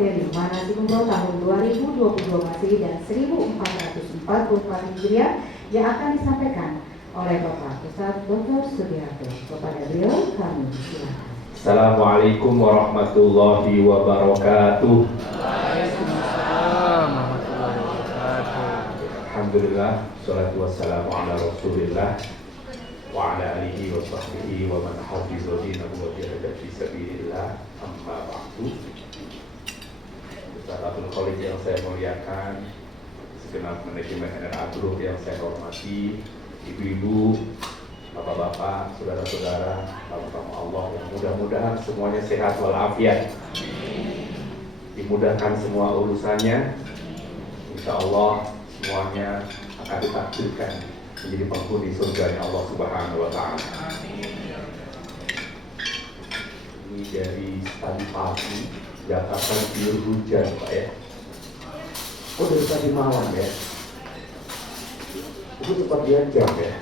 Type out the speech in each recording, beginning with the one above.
materi manasik umroh tahun 2022 Masehi dan 1444 Hijriah yang akan disampaikan oleh Bapak Ustaz Dr. Sudiarto. Kepada beliau kami silakan. Assalamualaikum warahmatullahi wabarakatuh. Waalaikumsalam warahmatullahi wabarakatuh. Alhamdulillah, salatu wassalamu ala rasulillah wa ala alihi wa sahbihi wa man hafizu dinahu wa jahada fi sabilillah, amma ba'du. Ustadz Khalid yang saya muliakan, segenap manajemen NRA Group yang saya hormati, ibu-ibu, bapak-bapak, saudara-saudara, tamu-tamu Allah yang mudah-mudahan semuanya sehat walafiat, dimudahkan semua urusannya, insya Allah semuanya akan ditakdirkan menjadi penghuni surganya Allah Subhanahu wa Ta'ala. Ini dari tadi pagi Jakarta diguyur hujan, Pak ya. Oh, dari tadi malam ya. Itu sempat jam ya.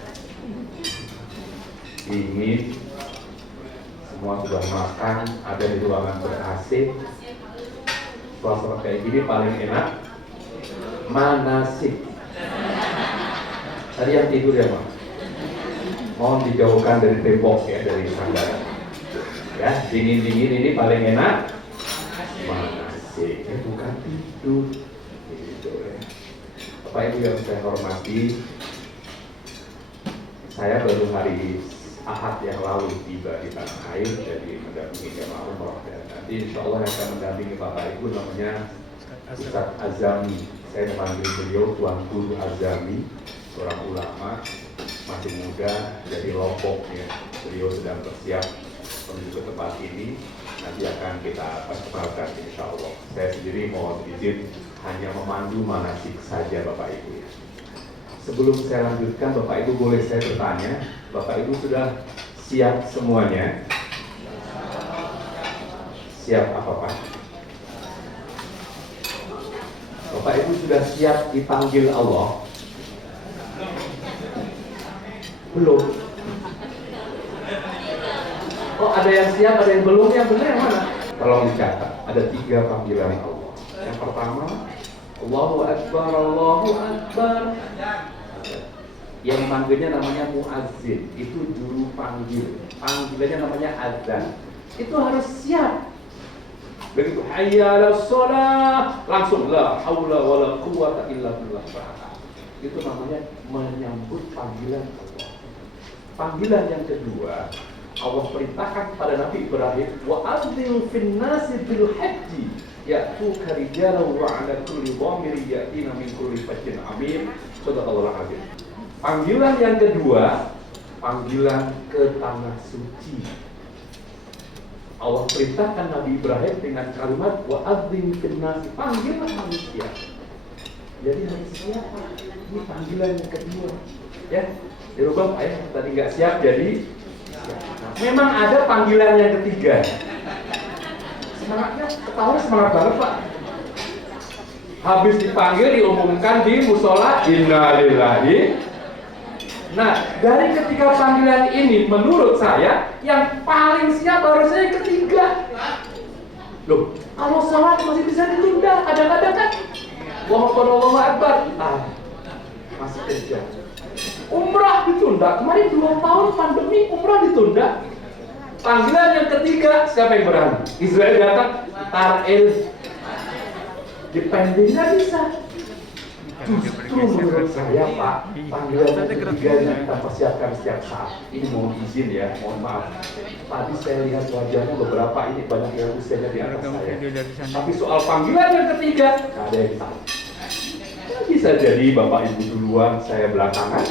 Dingin, semua sudah makan, ada di ruangan ber-AC. Suasana kayak gini paling enak manasik. Tadi yang tidur ya Pak, mohon dijauhkan dari tembok ya, dari sandaran ya. Dingin-dingin ini paling enak manasik, bukan tidur gitu ya. Bapak Ibu yang saya hormati, saya baru hari Ahad yang lalu tiba di tanah air, jadi mendampingi jemaah umroh, dan nanti insya Allah yang akan mendampingi Bapak Ibu namanya Ustadz Azami. Saya memanggil beliau Tuan Guru Azami, seorang ulama masih muda dari Lombok ya. Beliau sedang bersiap menuju ke tempat ini, nanti akan kita perkenalkan insya Allah. Saya sendiri mohon izin hanya memandu manasik saja Bapak Ibu ya. Sebelum saya lanjutkan, Bapak Ibu boleh saya bertanya, Bapak Ibu sudah siap semuanya? Siap apa Pak? Bapak Ibu sudah siap dipanggil Allah? Belum. Oh, ada yang siap, ada yang belum. Yang benar yang mana? Tolong dicatat, ada 3 panggilan Allah. Yang pertama, Allahu Akbar, Allahu Akbar. Yang manggilnya namanya muazzin, itu juru panggil. Panggilannya namanya azan. Itu harus siap. Begitu hayya 'alas shalah, langsung la haula wala quwwata illa billah. Itu namanya menyambut panggilan Allah. Panggilan yang kedua, Allah perintahkan kepada Nabi Ibrahim, wa adzim fin nasi bil haji ya'tuka rijalan wa 'ala kulli dhamirin ya'tina min kulli fajjin 'amim. Shadaqallahul 'azim. Panggilan yang kedua, panggilan ke tanah suci. Allah perintahkan Nabi Ibrahim dengan kalimat wa adzim fin nasi, panggilan manusia. Jadi harus siap, ini panggilan yang kedua. Ya, dirubah Pak ya, tadi nggak siap jadi siap. Nah, memang ada panggilan yang ketiga. Semangatnya, ketawa semangat banget Pak. Habis dipanggil diumumkan di musola, innalillahi. Nah, dari ketiga panggilan ini menurut saya yang paling siap harusnya yang ketiga. Loh, kalau sholat masih bisa ditunda, kadang-kadang kan Allahu Akbar, masih kerja. Umrah ditunda, kemarin 2 tahun pandemi umrah ditunda. Panggilan yang ketiga, siapa yang berani? Israel datang, taril, dipending nggak bisa. Justru menurut saya Pak, panggilan yang ketiga yang kita persiapkan setiap saat. Ini mohon izin ya, mohon maaf. Tadi saya lihat wajahnya beberapa ini banyak yang usianya di atas saya. Tapi soal panggilan yang ketiga, nggak ada yang tahu. Bisa jadi Bapak Ibu duluan, saya belakangan,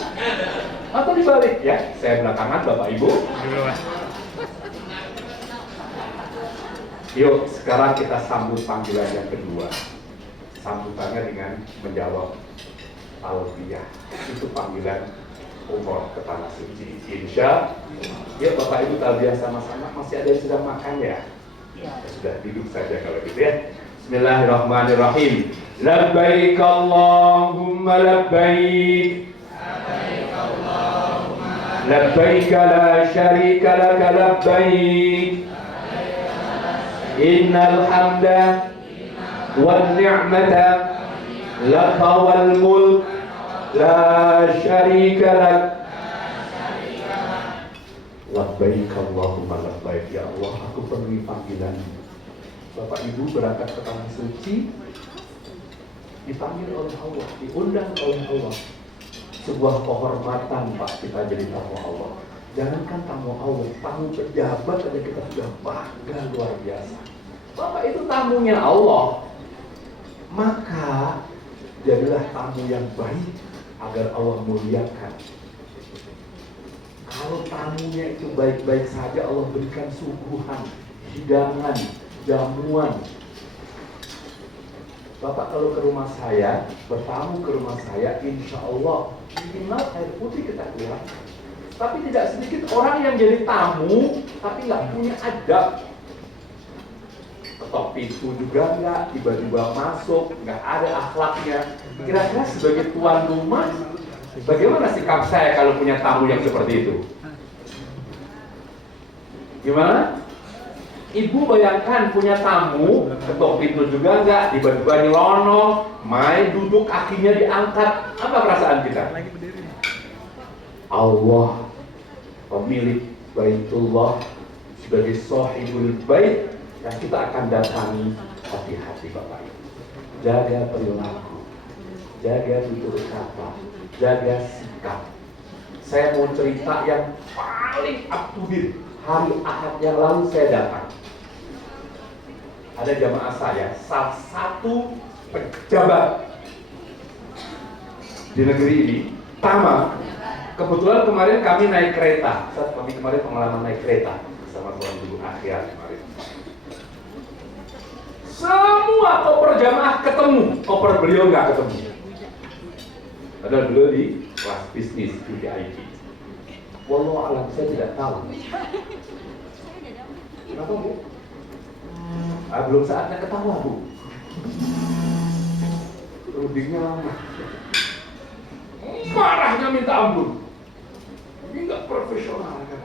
atau dibalik ya, saya belakangan, Bapak Ibu duluan. Yuk, sekarang kita sambut panggilan yang kedua. Sambutannya dengan menjawab talbiyah. Itu panggilan umroh ke tanah suci. Insya Allah. Yuk Bapak Ibu talbiyah sama-sama. Masih ada yang sedang makan ya? Ya. Sudah duduk saja kalau gitu ya. Bismillahirrahmanirrahim. Labbaik Allahumma labbaik. Labbaik la syarika laka labbaik. Innal hamda wan ni'mata laka wal mulk la syarika lak. Labbaik Allahumma labbaik. Ya Allah, aku penuhi panggilan. Bapak Ibu berangkat ke tanah suci, dipanggil oleh Allah, diundang oleh Allah. Sebuah kehormatan Pak kita jadi tamu Allah. Jangankan tamu Allah, tamu pejabat aja kita sudah bangga luar biasa. Bapak itu tamunya Allah. Maka jadilah tamu yang baik agar Allah muliakan. Kalau tamunya itu baik-baik saja, Allah berikan suguhan, hidangan, jamuan. Bapak kalau ke rumah saya, bertamu ke rumah saya, insya Allah minimal air putih kita keluar. Tapi tidak sedikit orang yang jadi tamu, tapi nggak punya adab. Ketok pintu juga nggak, tiba-tiba masuk, nggak ada akhlaknya. Kira-kira sebagai tuan rumah, bagaimana sikap saya kalau punya tamu yang seperti itu? Gimana? Ibu bayangkan punya tamu, ketok pintu juga enggak, tiba-tiba nyelonong, main duduk kakinya diangkat. Apa perasaan kita? Allah, pemilik Baitullah, sebagai sahibul bait yang kita akan datangi, hati-hati Bapak Ibu. Jaga perilaku, jaga tutur kata, jaga sikap. Saya mau cerita yang paling up to date. Hari Ahad yang lalu saya datang. Ada jamaah saya, salah satu pejabat di negeri ini. Pertama, kebetulan kemarin kami naik kereta. Kami kemarin pengalaman naik kereta bersama Tuan Guru Akhir kemarin. Semua koper jamaah ketemu, koper beliau nggak ketemu. Padahal beliau di kelas bisnis di VIP. Wallahu alam, saya tidak tahu. Kenapa Bu? Belum saatnya ketawa Bu. Rudingnya lama. Marahnya minta ampun. Ini nggak profesional kan?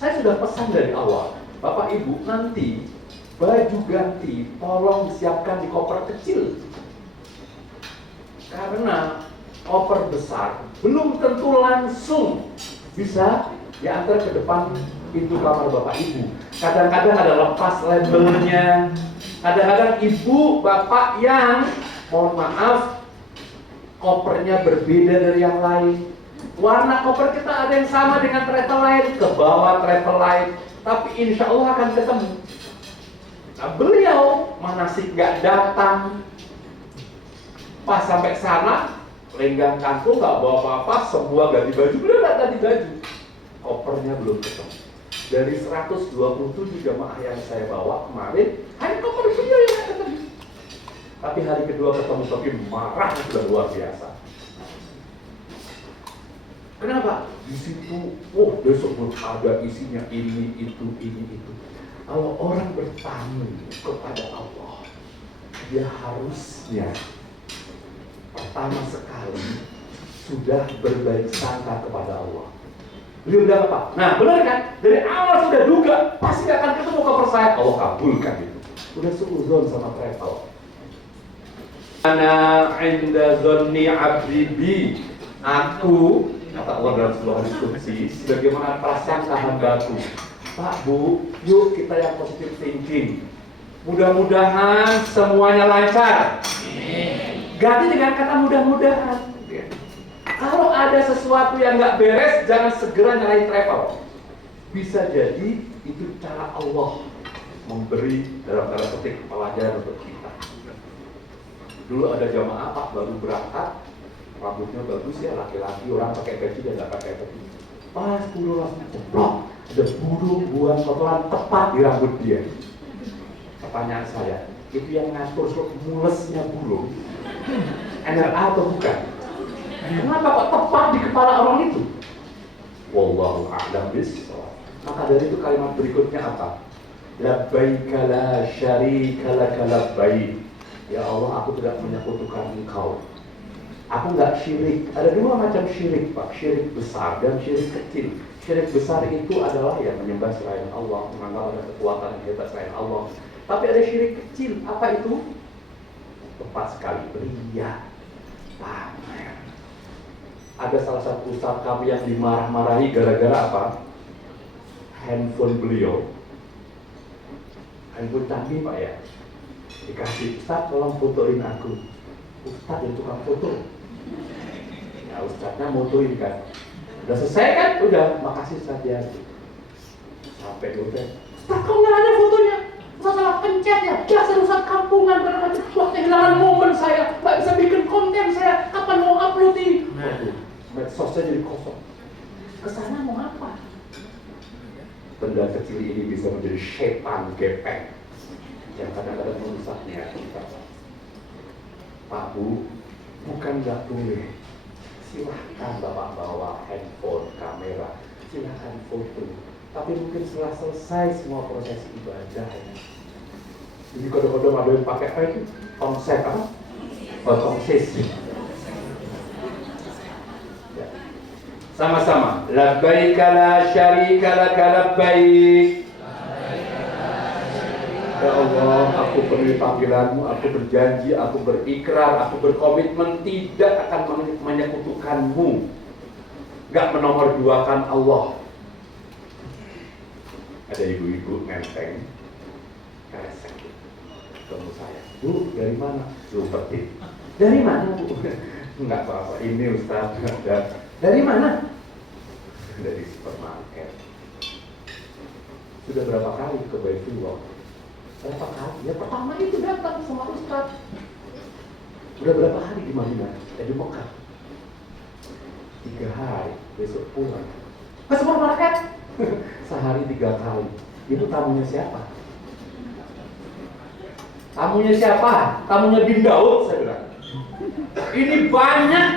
Saya sudah pesan dari awal, Bapak Ibu nanti baju ganti tolong siapkan di koper kecil. Karena koper besar belum tentu langsung bisa diantar ke depan pintu kamar Bapak Ibu. Kadang-kadang ada lepas labelnya. Kadang-kadang ibu, bapak yang, mohon maaf, kopernya berbeda dari yang lain. Warna koper kita ada yang sama dengan travel lain, ke bawah travel lain, tapi insya Allah akan ketemu. Nah, beliau manasik nggak datang. Pas sampai sana, lenggang kantung nggak bawa apa-apa, semua ganti baju, beliau nggak ganti baju. Kopernya belum ketemu. Dari 127 jamaah yang saya bawa kemarin, hanya koper beliau yang nggak ketemu. Tapi hari kedua ketemu, tapi marahnya sudah luar biasa. Kenapa? Di situ, besok ada isinya ini, itu. Kalau orang bertamu kepada Allah, dia harusnya pertama sekali sudah berbaik sangka kepada Allah. Beliau bilang apa? Nah benar kan? Dari awal sudah duga pasti akan ketemu koper saya. Allah kabulkan itu. Udah seuzon sama travel. Ana inda dzanni 'abdi bi. Aku, kata Allah dalam sebuah hadis qudsi, sebagaimana prasangka hambaku. Pak Bu, yuk kita yang positive thinking. Mudah-mudahan semuanya lancar. Ganti dengan kata mudah-mudahan. Kalau ada sesuatu yang nggak beres, jangan segera nyalain travel. Bisa jadi itu cara Allah memberi dalam tanda petik pelajaran untuk kita. Dulu ada jamaah Pak baru berangkat, rambutnya bagus ya, laki-laki, orang pakai peci dan nggak pakai peci. Pas buru langsung ceplok, ada burung buang kotoran tepat di rambut dia. Pertanyaan saya, itu yang ngatur mulesnya burung, NRA atau bukan? Kenapa kok tepat di kepala orang itu? Wallahu a'lam bishawab. Maka dari itu kalimat berikutnya apa? Labbaika la syarika laka labbaik. Ya Allah, aku tidak menyekutukan Engkau. Aku nggak syirik. Ada dua macam syirik Pak, syirik besar dan syirik kecil. Syirik besar itu adalah yang menyembah selain Allah, menganggap ada kekuatan yang hebat selain Allah. Tapi ada syirik kecil, apa itu? Tepat sekali, ria, pamer. Ada salah satu ustaz kami yang dimarah-marahi gara-gara apa? Handphone beliau, handphone canggih Pak ya, dikasih, Ustaz tolong fotoin aku. Ustaz yang tukang foto. Ya Ustaznya motoin kan. Udah selesai kan? Udah, makasih Ustaz ya. Sampai udah, Ustaz kok nggak ada fotonya? Ustaz salah pencet ya? Biasa Ustaz kampungan, macam wah kehilangan momen saya, nggak bisa bikin konten saya, kapan mau upload ini? Waduh, medsosnya jadi kosong. Kesana mau apa? Benda kecil ini bisa menjadi setan gepeng yang kadang-kadang merusaknya kita. Pak Bu, bukan nggak boleh. Silahkan Bapak bawa handphone, kamera, silahkan foto. Tapi mungkin setelah selesai semua proses ibadah ya. Jadi kode-kode ada yang pakai apa itu? Konsep apa? Tongsis. Ya. Sama-sama. Labbaika la syarika laka labbaik. Ya Allah, aku penuhi panggilanmu, aku berjanji, aku berikrar, aku berkomitmen tidak akan menyekutukanmu, gak menomorduakan Allah. Ada ibu-ibu ngenteng, kresek, ketemu saya, Bu, dari mana? Lumpetin. Dari mana Bu? Enggak apa-apa, ini Ustaz. Dari mana? Dari supermarket. Sudah berapa kali ke Baitullah? Berapa kali? Ya pertama itu datang sama Ustaz. Udah berapa hari di Madinah? Di Mekah. 3 hari, besok pulang. Ke supermarket? Sehari 3 kali. Itu tamunya siapa? Tamunya siapa? Tamunya Bin Daud, saya bilang. Ini banyak.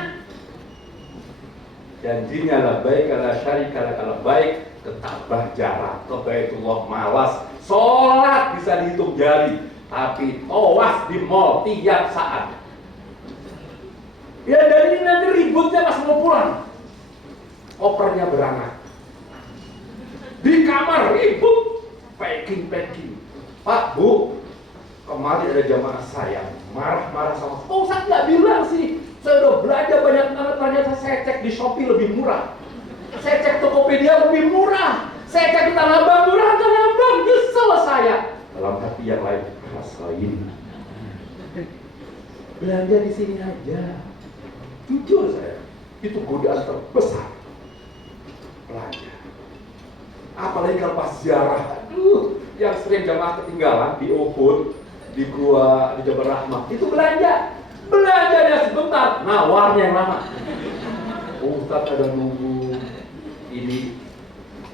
Janjinya labbaik la syarika laka labbaik, ketabah jarak ke Baitullah malas. Sholat bisa dihitung jari, tapi tawaf di mall tiap saat. Ya dari ini nanti ributnya pas mau pulang. Kopernya beranak. Di kamar ribut, packing. Pak, Bu, kemarin ada jamaah saya marah-marah sama saya. Ustaz nggak bilang sih, saya udah belanja banyak banget, ternyata saya cek di Shopee lebih murah. Saya cek Tokopedia lebih murah. Saya cek di Tanah Abang murah, Tanah Abang nyesel saya. Dalam hati yang lain, rasain. Belanja di sini aja. Jujur saya, itu godaan terbesar. Belanja. Apalagi kalau pas ziarah, yang sering jamaah ketinggalan di Uhud, di gua, di Jabal Rahmah, itu belanja. Belanjanya sebentar, nawarnya yang lama. Ustaz ada nunggu. Ini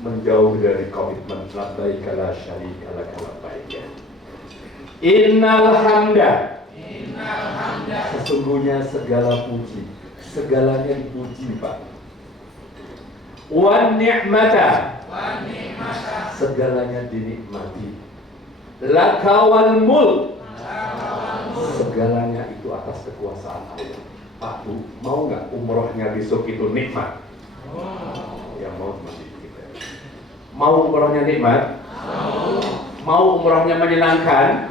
menjauh dari komitmen labbaika la syarika laka labbaik. Innal hamda. Sesungguhnya segala puji, segalanya dipuji Pak. Wan ni'mata. Segalanya dinikmati. Laka wal mulk. Segalanya itu atas kekuasaan Allah. Pak Bu, mau nggak umrohnya besok itu nikmat? Yang mau cuma kita. Mau umrohnya nikmat? Mau umrohnya menyenangkan?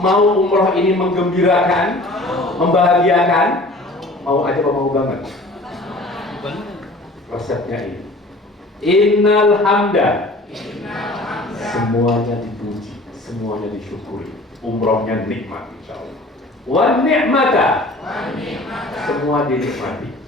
Mau umroh ini menggembirakan? Membahagiakan? Mau aja apa mau banget? Resepnya ini. Innal hamda. Semuanya dipuji, semuanya disyukuri. Umrohnya nikmat insyaallah. Wan ni'mata. Semua dinikmati.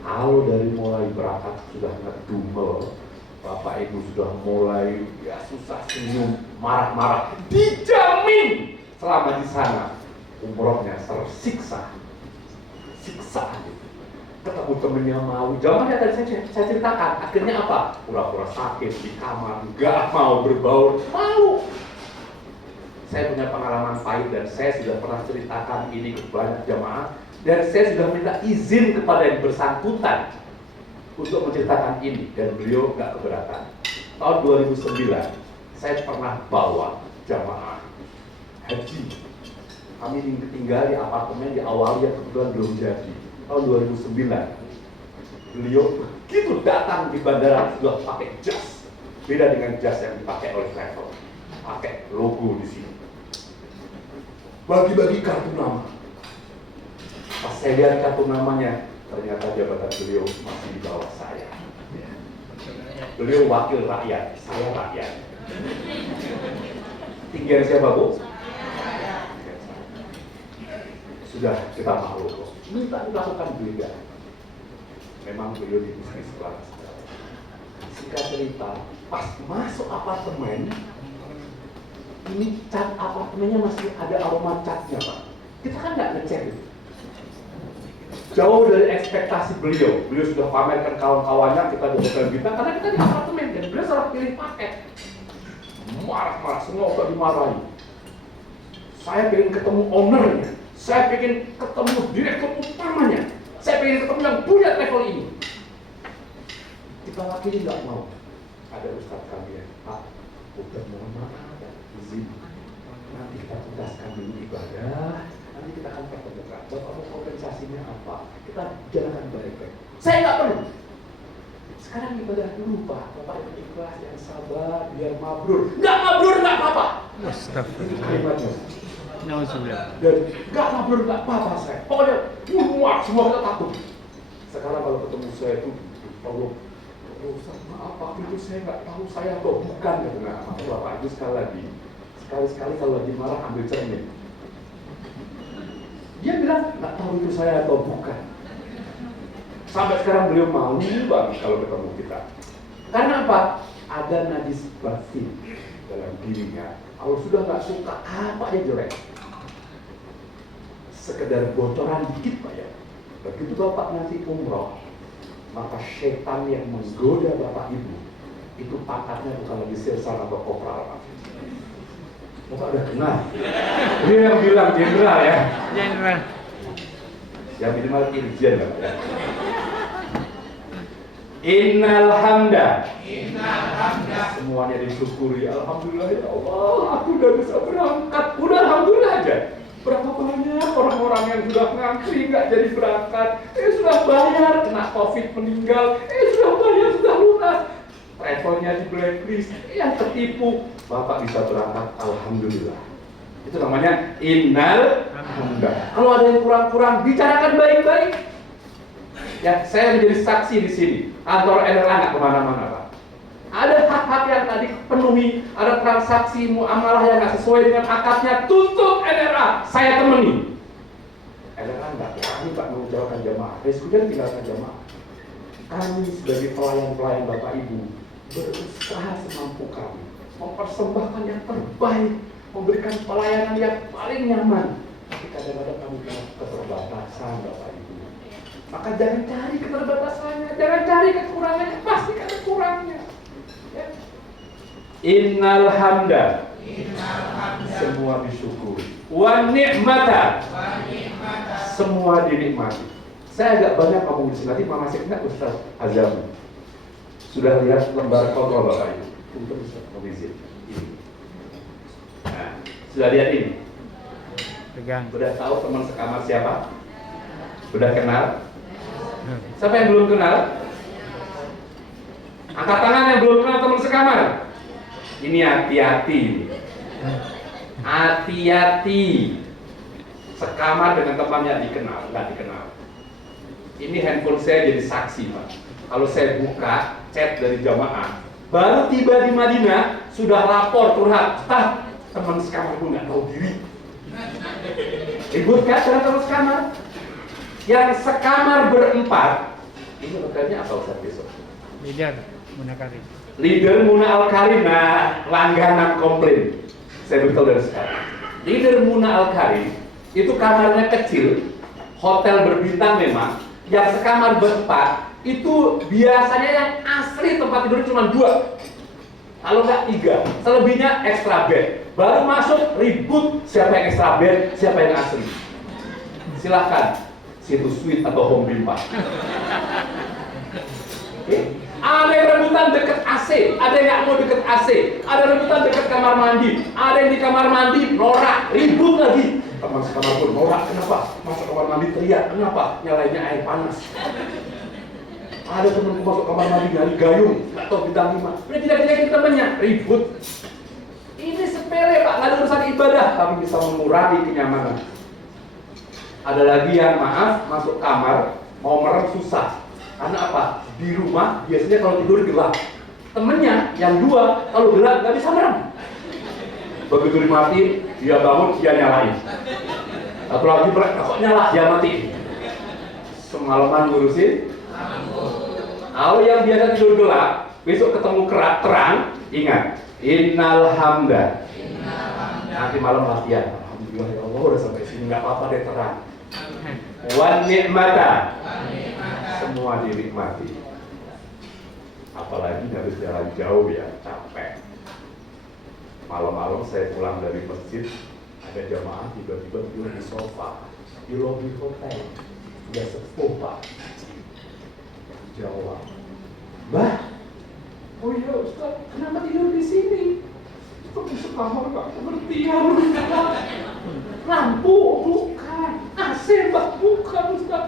Kalau dari mulai berangkat sudah ngedumel, Bapak Ibu sudah mulai ya susah senyum, marah-marah, dijamin selama di sana umrohnya tersiksa, siksaan itu. Ketemu temennya mau, jawabannya tadi saya ceritakan, akhirnya apa? Pura-pura sakit di kamar, nggak mau berbaur, malu. Saya punya pengalaman pahit dan saya sudah pernah ceritakan ini ke banyak jamaah. Dan saya sudah minta izin kepada yang bersangkutan untuk menceritakan ini dan beliau nggak keberatan. Tahun 2009 saya pernah bawa jamaah haji. Kami tinggal di apartemen di awal yang kebetulan belum jadi. Tahun 2009 beliau begitu datang di bandara sudah pakai jas, beda dengan jas yang dipakai oleh travel, pakai logo di sini. bagi-bagi kartu nama. Pas saya lihat kartu namanya, ternyata jabatan beliau masih di bawah saya. Beliau wakil rakyat, saya rakyat. Tinggian siapa, Bu? Sudah kita maklum, minta dilakukan beda. Memang beliau di bisnis kelas. Singkat cerita, pas masuk apartemen, ini cat apartemennya masih ada aroma catnya, Pak. Kita kan nggak ngecek itu. Jauh dari ekspektasi beliau. Beliau sudah pamerkan kawan-kawannya, kita dapatkan bintang karena kita di apartemen dan beliau salah pilih paket. Marah-marah, semua udah dimarahi. Saya pengen ketemu ownernya, saya pengen ketemu direktur utamanya, saya pengen ketemu yang punya level ini. Kita wakili nggak mau. Ada ustadz kami ya, Pak, udah mohon maaf, izin. Nanti kita tugaskan dulu ibadah, nanti kita akan pertemukan. Bapak mau kompensasinya apa? Kita jalankan baik-baik. Saya nggak perlu. Sekarang ibadah dulu, Pak. Bapak yang ikhlas, yang sabar, biar mabrur. Nggak mabrur nggak apa-apa. Ini kalimatnya. Dan nggak mabrur nggak apa-apa saya. Pokoknya muak semua kita takut. Sekarang kalau ketemu saya itu, Allah, Ustaz, maaf Pak, itu saya nggak tahu saya atau bukan. Nah, maka Bapak itu sekali lagi, sekali-sekali kalau lagi marah ambil cermin. Dia bilang nggak tahu itu saya atau bukan. Sampai sekarang beliau malu banget kalau ketemu kita. Karena apa? Ada najis batin dalam dirinya. Kalau sudah nggak suka apa aja jelek. Sekedar bocoran dikit Pak ya. Begitu Bapak nanti umroh, maka setan yang menggoda Bapak Ibu itu pangkatnya bukan lagi sirsan atau kopral. Bapak udah kenal. Dia yang bilang jenderal ya. Jenderal. Ya minimal irjen lah ya. Innal hamda. Semuanya disyukuri. Alhamdulillah ya Allah, aku udah bisa berangkat. Udah alhamdulillah aja. Berapa banyak orang-orang yang sudah ngantri nggak jadi berangkat, sudah bayar, kena COVID meninggal, sudah bayar, sudah lunas, travelnya di blacklist, yang tertipu, Bapak bisa berangkat, alhamdulillah. Itu namanya innal hamda. Kalau ada yang kurang-kurang, bicarakan baik-baik. Ya, saya menjadi saksi di sini. Kantor NLA nggak kemana-mana, Pak. Ada hak-hak yang tadi penuhi, ada transaksi muamalah yang nggak sesuai dengan akadnya, tuntut NLA, saya temani. NLA nggak berani Pak menjauhkan jamaah, reskunya tinggalkan jamaah. Kami sebagai pelayan-pelayan Bapak Ibu berusaha semampu kami, mempersembahkan yang terbaik, memberikan pelayanan yang paling nyaman. Tapi kadang-kadang kami punya keterbatasan Bapak Ibu. Maka jangan cari keterbatasannya, jangan cari kekurangannya, pasti ada kurangnya. Ya. Innal hamda. Semua disyukuri. Wa ni'mata. Semua dinikmati. Saya agak banyak ngomong di sini, nanti Mama Sekna Ustaz Azam. Sudah lihat lembar kontrol Bapak Ibu? Untuk Ustaz Komizin. Ini. Nah, sudah lihat ini? Pegang. Sudah tahu teman sekamar siapa? Sudah kenal? Siapa yang belum kenal? Angkat tangan yang belum kenal teman sekamar. Ini hati-hati. Hati-hati. Sekamar dengan temannya dikenal, nggak dikenal. Ini handphone saya jadi saksi, Pak. Kalau saya buka chat dari jamaah, baru tiba di Madinah sudah lapor curhat, teman sekamarku nggak tahu diri. Ribut kan dengan teman sekamar? Yang sekamar berempat, ini rekannya apa Ustaz besok? Leader Muna Karim. Leader Muna Al-Karim, nah langganan komplain. Saya beritahu dari sekarang. Leader Muna Al-Karim itu kamarnya kecil, hotel berbintang memang. Yang sekamar berempat itu biasanya yang asli tempat tidur cuma 2, kalau nggak 3. Selebihnya extra bed. Baru masuk ribut siapa yang extra bed, siapa yang asli. Silahkan situs suite atau home bimpa. Okay. Ada yang rebutan deket AC, ada yang nggak mau deket AC, ada rebutan deket kamar mandi, ada yang di kamar mandi norak, ribut lagi. Teman sekamar pun norak, kenapa? Masuk kamar mandi teriak, kenapa? Nyalainnya air panas. Ada temanku masuk kamar mandi nyari gayung, nggak tahu bintang 5. Udah tidak temennya, ribut. Ini sepele Pak, nggak ada urusan ibadah, tapi bisa mengurangi kenyamanan. Ada lagi yang maaf masuk kamar mau merem susah. Karena apa? Di rumah biasanya kalau tidur gelap. Temennya yang dua kalau gelap nggak bisa merem. Begitu dimatiin, dia bangun, dia nyalain. Satu lagi kok nyala, dia mati. Semalaman ngurusin. Kalau yang biasa tidur gelap, besok ketemu terang, ingat, innal hamda. Nanti malam latihan. Alhamdulillah ya Allah udah sampai sini, nggak apa-apa deh terang. Wan ni'mata, semua dinikmati. Apalagi habis jalan jauh ya, capek. Malam-malam saya pulang dari masjid, ada jamaah tiba-tiba tidur di sofa di lobi hotel. Dia sepuh Pak. Jawab, Mbah, oh iya Ustaz, kenapa tidur di sini? Kok bisa kamar nggak pengertian? Lampu bukan, AC Mbak bukan Ustaz.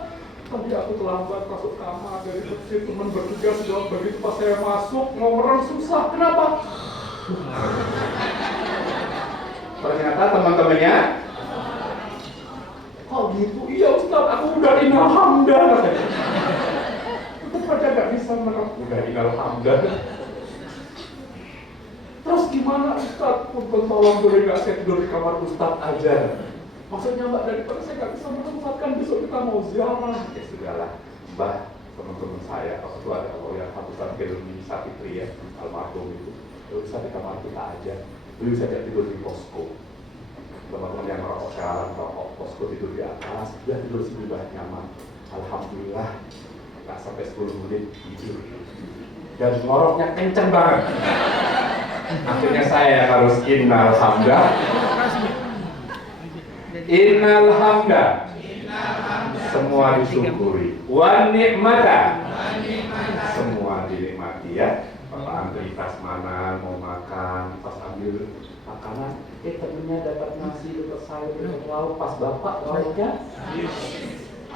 Tadi aku terlambat masuk kamar dari masjid, teman bertugas jawab begitu pas saya masuk mau merem susah. Kenapa? Ternyata teman-temannya, kok gitu? Iya Ustaz, aku udah innal hamda. Tetap aja nggak bisa merem, udah innal hamda. Terus gimana Ustaz? Punten tolong boleh nggak saya tidur di kamar Ustaz aja? Maksudnya Mbak, daripada saya nggak bisa menempatkan besok kita mau ziarah. Ya sudahlah, Mbak, teman-teman saya, waktu itu ada Allah yang Ustaz Gelmi Sapitri ya, almarhum itu, bisa di kamar kita aja. Dulu saya tidur di posko. Teman-teman yang merokok sekarang, merokok posko tidur di atas, dia tidur sini banyak nyaman. Alhamdulillah, nggak sampai 10 menit tidur. Dan ngoroknya kenceng banget. Akhirnya saya harus innal hamda. Innal hamda. Semua disyukuri. Wa ni'mata. Semua dinikmati ya. Bapak antri prasmanan mau makan, pas ambil makanan, temennya dapat nasi, dapat sayur, dapat lauk, pas bapak lauknya.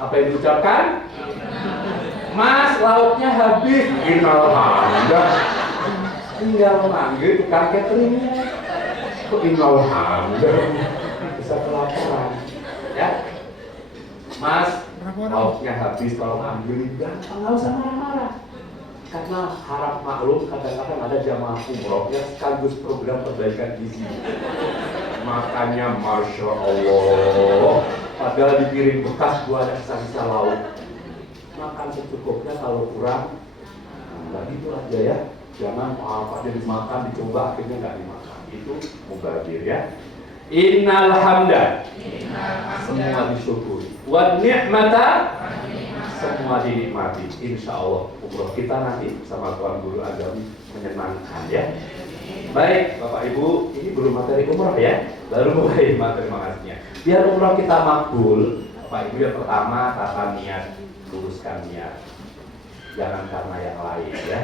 Apa yang diucapkan? Mas, lauknya habis. Innal hamda. Tinggal manggil tukang cateringnya. Kok innal hamda? Bisa kelaparan. Ya. Mas, lauknya habis, tolong ambilin. Gampang, nggak usah marah-marah. Karena harap maklum kadang-kadang ada jamaah umroh yang sekaligus program perbaikan gizi. Makanya Masya Allah, padahal dikirim bekas buah dan sisa lauk. Makan secukupnya, kalau kurang, nggak gitu aja ya. Jangan apa aja dimakan, dicoba akhirnya nggak dimakan. Itu mubazir ya. Innal hamda. Semua disyukuri. Wa ni'mata. Semua dinikmati. Insya Allah umroh kita nanti bersama Tuan Guru Agami menyenangkan ya. Baik Bapak Ibu, ini belum materi umroh ya, baru mulai materi mengasihnya. Biar umroh kita makbul, Bapak Ibu, yang pertama tata niat, luruskan niat. Jangan karena yang lain ya.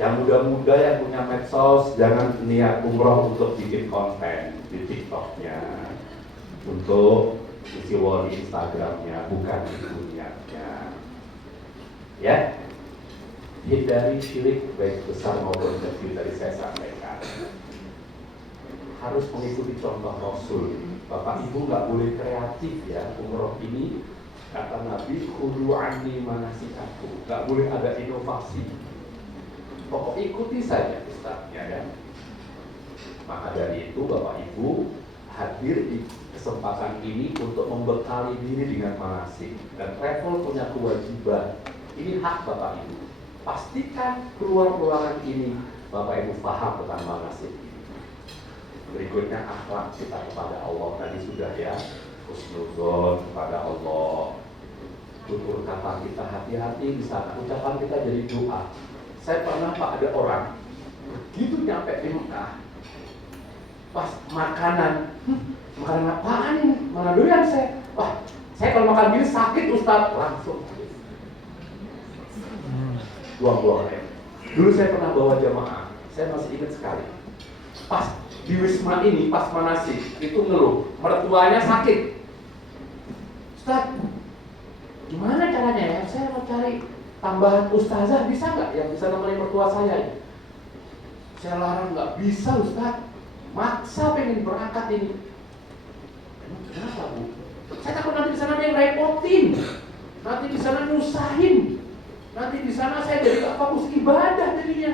Yang muda-muda yang punya medsos, jangan niat umroh untuk bikin konten di TikToknya, untuk isi wall di Instagramnya, bukan itu niatnya. Ya, hindari syirik baik besar maupun kecil. Tadi saya sampaikan harus mengikuti contoh Rasul. Bapak Ibu nggak boleh kreatif ya. Umroh ini kata Nabi, khudu anni manasikakum, nggak boleh ada inovasi. Pokok ikuti saja Ustaznya ya. Maka dari itu Bapak Ibu hadir di kesempatan ini untuk membekali diri dengan manasik. Dan travel punya kewajiban. Ini hak Bapak Ibu. Pastikan keluar ruangan ini Bapak Ibu paham tentang manasik. Berikutnya akhlak kita kepada Allah. Tadi sudah ya, husnuzon kepada Allah. Tutur kata kita hati-hati di sana. Ucapan kita jadi doa. Saya pernah Pak, ada orang begitu nyampe di Mekah, pas makanan, makanan apaan ini? Mana doyan saya? Wah, saya kalau makan gini sakit Ustaz, langsung buang-buang air. Dulu saya pernah bawa jamaah, saya masih ingat sekali. Pas di Wisma ini, pas manasik, itu ngeluh, mertuanya sakit. Ustaz, gimana caranya ya? Saya mau cari tambahan ustazah, bisa nggak yang bisa nemenin mertua saya? Saya larang, nggak bisa Ustaz. maksa pengen berangkat ini. Kenapa Bu? Saya takut nanti di sana ada yang repotin, nanti di sana nyusahin, nanti di sana saya jadi gak fokus ibadah jadinya.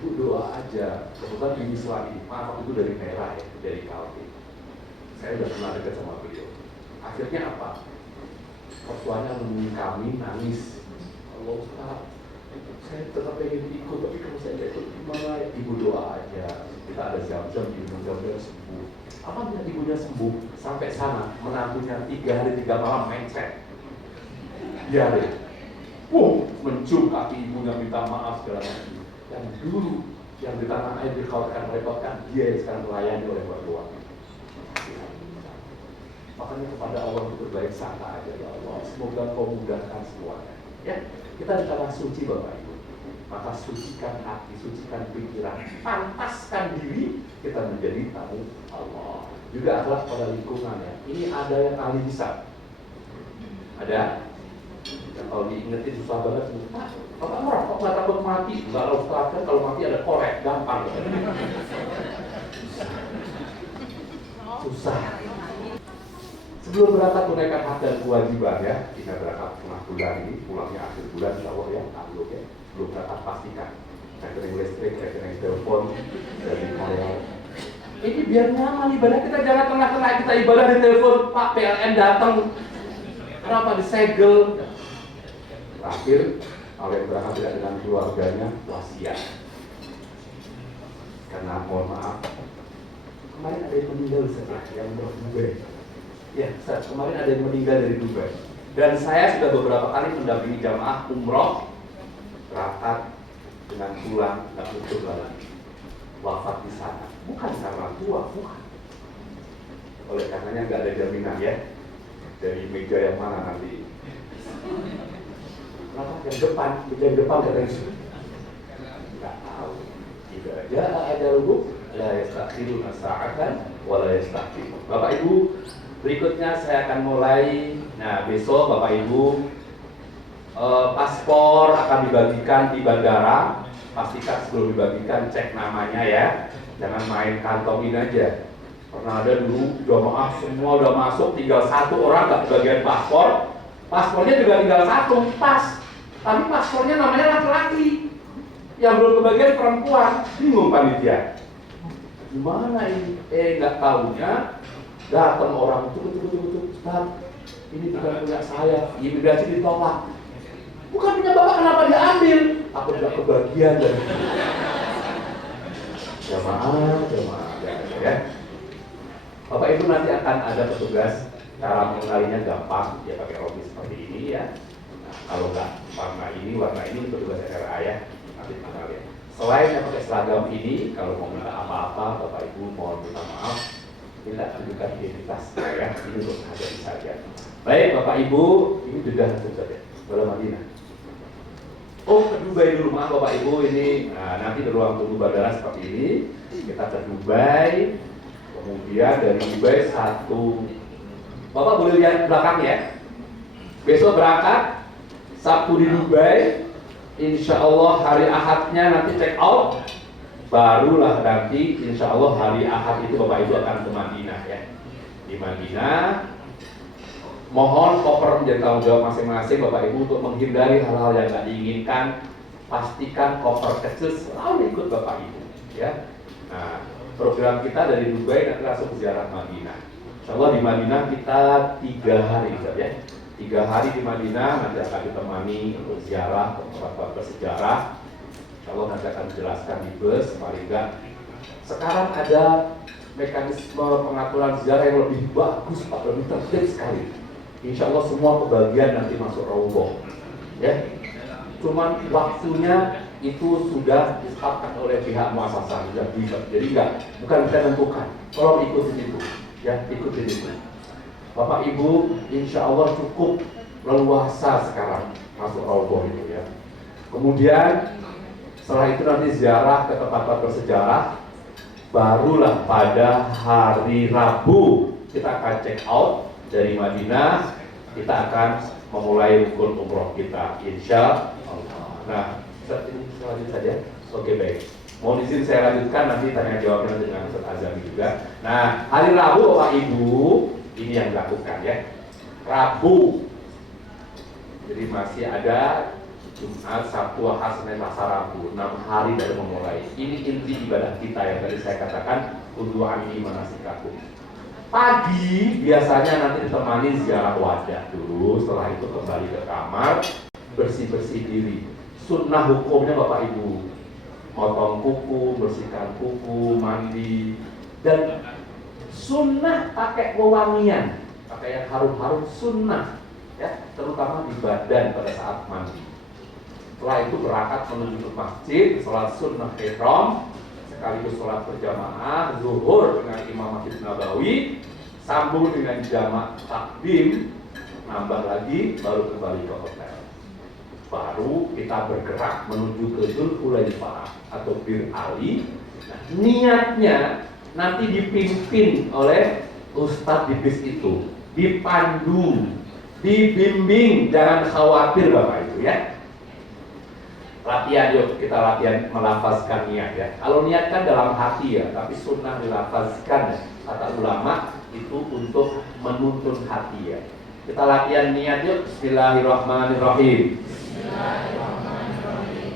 Ibu doa aja. Kebetulan Bibi Suami, maaf itu dari Merah ya, dari Kalti. Saya udah pernah dekat sama beliau. Akhirnya apa? Pertuanya menemui kami nangis. Allah Ustaz, saya tetap pengen ikut, tapi kalau saya tidak ikut gimana? Ibu doa aja. Kita ada jam-jam, jam-jam sembuh. Apabila ibunya sembuh, sampai sana menantunya 3 hari 3 malam mencet. Biarin. Mencium kaki ibunya minta maaf segala macam. Yang dulu yang di tanah air dikhawatirkan merepotkan, dia yang sekarang melayani oleh mertua. Makanya kepada Allah itu baik sangka aja, ya Allah. Semoga kau mudahkan semuanya. Ya, kita di tanah suci Bapak Ibu. Maka sucikan hati, sucikan pikiran, pantaskan diri kita menjadi tamu Allah. Juga adalah pada lingkungan ya. Ini ada yang ahli hisab. Ada yang kalau diingetin susah banget. Bapak Murah, kok nggak takut mati? Nggak harus terakhir, kalau mati ada korek, gampang. Susah. Sebelum berangkat tunaikan hak dan kewajiban ya. Kita berangkat tengah bulan ini, pulangnya akhir bulan insya Allah ya, takluk ya. Sebelum berangkat pastikan rekening listrik, rekening telepon dari Korea. Ini biar nyaman ibadah kita, jangan tengah-tengah kita ibadah di telepon, Pak PLN datang. Kenapa disegel? Terakhir, kalau yang berangkat tidak dengan keluarganya, wasiat. Karena mohon maaf, kemarin ada yang meninggal setelah yang Dubai. Ya, kemarin ada yang meninggal dari Dubai. Dan saya sudah beberapa kali mendampingi jamaah umroh, berangkat dengan pulang, nggak butuh lagi. Wafat di sana, bukan karena tua, bukan. Oleh karenanya nggak ada jaminan ya, dari meja yang mana nanti. Kenapa? Yang depan, meja yang depan katanya. Nggak tahu. Tidak ada rubuh, la yastakhiruna sa'atan, wa la yastakhirun. Bapak Ibu, berikutnya saya akan mulai. Nah, besok Bapak Ibu paspor akan dibagikan di bandara. Pastikan sebelum dibagikan cek namanya ya. Jangan main kantongin aja. Pernah ada dulu jamaah semua udah masuk, tinggal 1 orang nggak kebagian paspor. Paspornya juga tinggal 1 pas. Tapi paspornya namanya laki-laki. Yang belum kebagian perempuan. Bingung panitia. Gimana ini? Nggak tahunya datang orang itu Ustaz, ini bukan punya saya, imigrasi ditolak. Bukan punya Bapak, kenapa diambil? Aku tidak kebagian dari jamaah ya. Bapak Ibu nanti akan ada petugas, cara mengenalinya gampang, ya pakai rompi seperti ini ya. Nah, kalau nggak warna ini petugas RRA ya, nanti kenal ya. Selain yang pakai seragam ini, kalau mau minta apa-apa, Bapak Ibu mohon minta maaf, minta tunjukkan identitas ya, ini untuk menghadapi saja. Baik Bapak Ibu, ini sudah saja. Bola Madinah. Oh, ke Dubai dulu, maaf Bapak Ibu ini. Nah, nanti di ruang tunggu bandara seperti ini. Kita ke Dubai. Kemudian dari Dubai Bapak boleh lihat belakang ya. Besok berangkat Sabtu di Dubai. Insya Allah hari Ahadnya nanti check out. Barulah nanti insya Allah hari Ahad itu Bapak Ibu akan ke Madinah ya. Di Madinah, mohon koper menjadi tanggung jawab masing-masing Bapak Ibu untuk menghindari hal-hal yang tidak diinginkan. Pastikan koper kecil selalu ikut Bapak Ibu ya. Nah, program kita dari Dubai nanti langsung ziarah Madinah. Insya Allah di Madinah kita 3 hari ya. 3 hari di Madinah nanti akan ditemani untuk ziarah tempat-tempat bersejarah. Insya Allah nanti akan dijelaskan di bus, paling enggak. Sekarang ada mekanisme pengaturan sejarah yang lebih bagus Pak, lebih tertib sekali. Insya Allah semua kebagian nanti masuk Raudhah ya. Cuman waktunya itu sudah ditetapkan oleh pihak muasasah, sudah bisa. Jadi bukan kita tentukan. Tolong ikutin itu ya, ikutin itu. Bapak Ibu insya Allah cukup leluasa sekarang masuk Raudhah itu ya. Kemudian setelah itu nanti ziarah ke tempat-tempat bersejarah. Barulah pada hari Rabu kita akan check out dari Madinah. Kita akan memulai rukun umroh kita insya Allah. Nah, selanjutnya saja. Oke baik. Mohon izin saya lanjutkan nanti tanya jawabnya dengan Ustaz Azami juga. Nah, hari Rabu Bapak Ibu ini yang dilakukan ya. Rabu. Jadi masih ada Jumat, Sabtu, Ahad, Senin, Selasa, Rabu, 6 hari dari memulai. Ini inti ibadah kita yang tadi saya katakan, kudu ani manasikakum. Pagi biasanya nanti ditemani ziarah wajah dulu, setelah itu kembali ke kamar, bersih-bersih diri. Sunnah hukumnya Bapak Ibu, potong kuku, bersihkan kuku, mandi, dan sunnah pakai wewangian, pakai yang harum-harum sunnah, ya, terutama di badan pada saat mandi. Setelah itu berangkat menuju ke masjid, sholat sunnah ihram, sekaligus sholat berjamaah, zuhur dengan Imam Masjid Nabawi, sambung dengan jamak takdim, nambah lagi, baru kembali ke hotel. Baru kita bergerak menuju ke Dzulhulaifah atau Bir Ali. Nah, niatnya nanti dipimpin oleh Ustadz di bis itu, dipandu, dibimbing, jangan khawatir Bapak Ibu ya. Latihan yuk, kita latihan melafazkan niat ya. Kalau niat kan dalam hati ya, tapi sunnah dilafazkan ya. Kata ulama itu untuk menuntun hati ya. Kita latihan niat yuk. Bismillahirrahmanirrahim.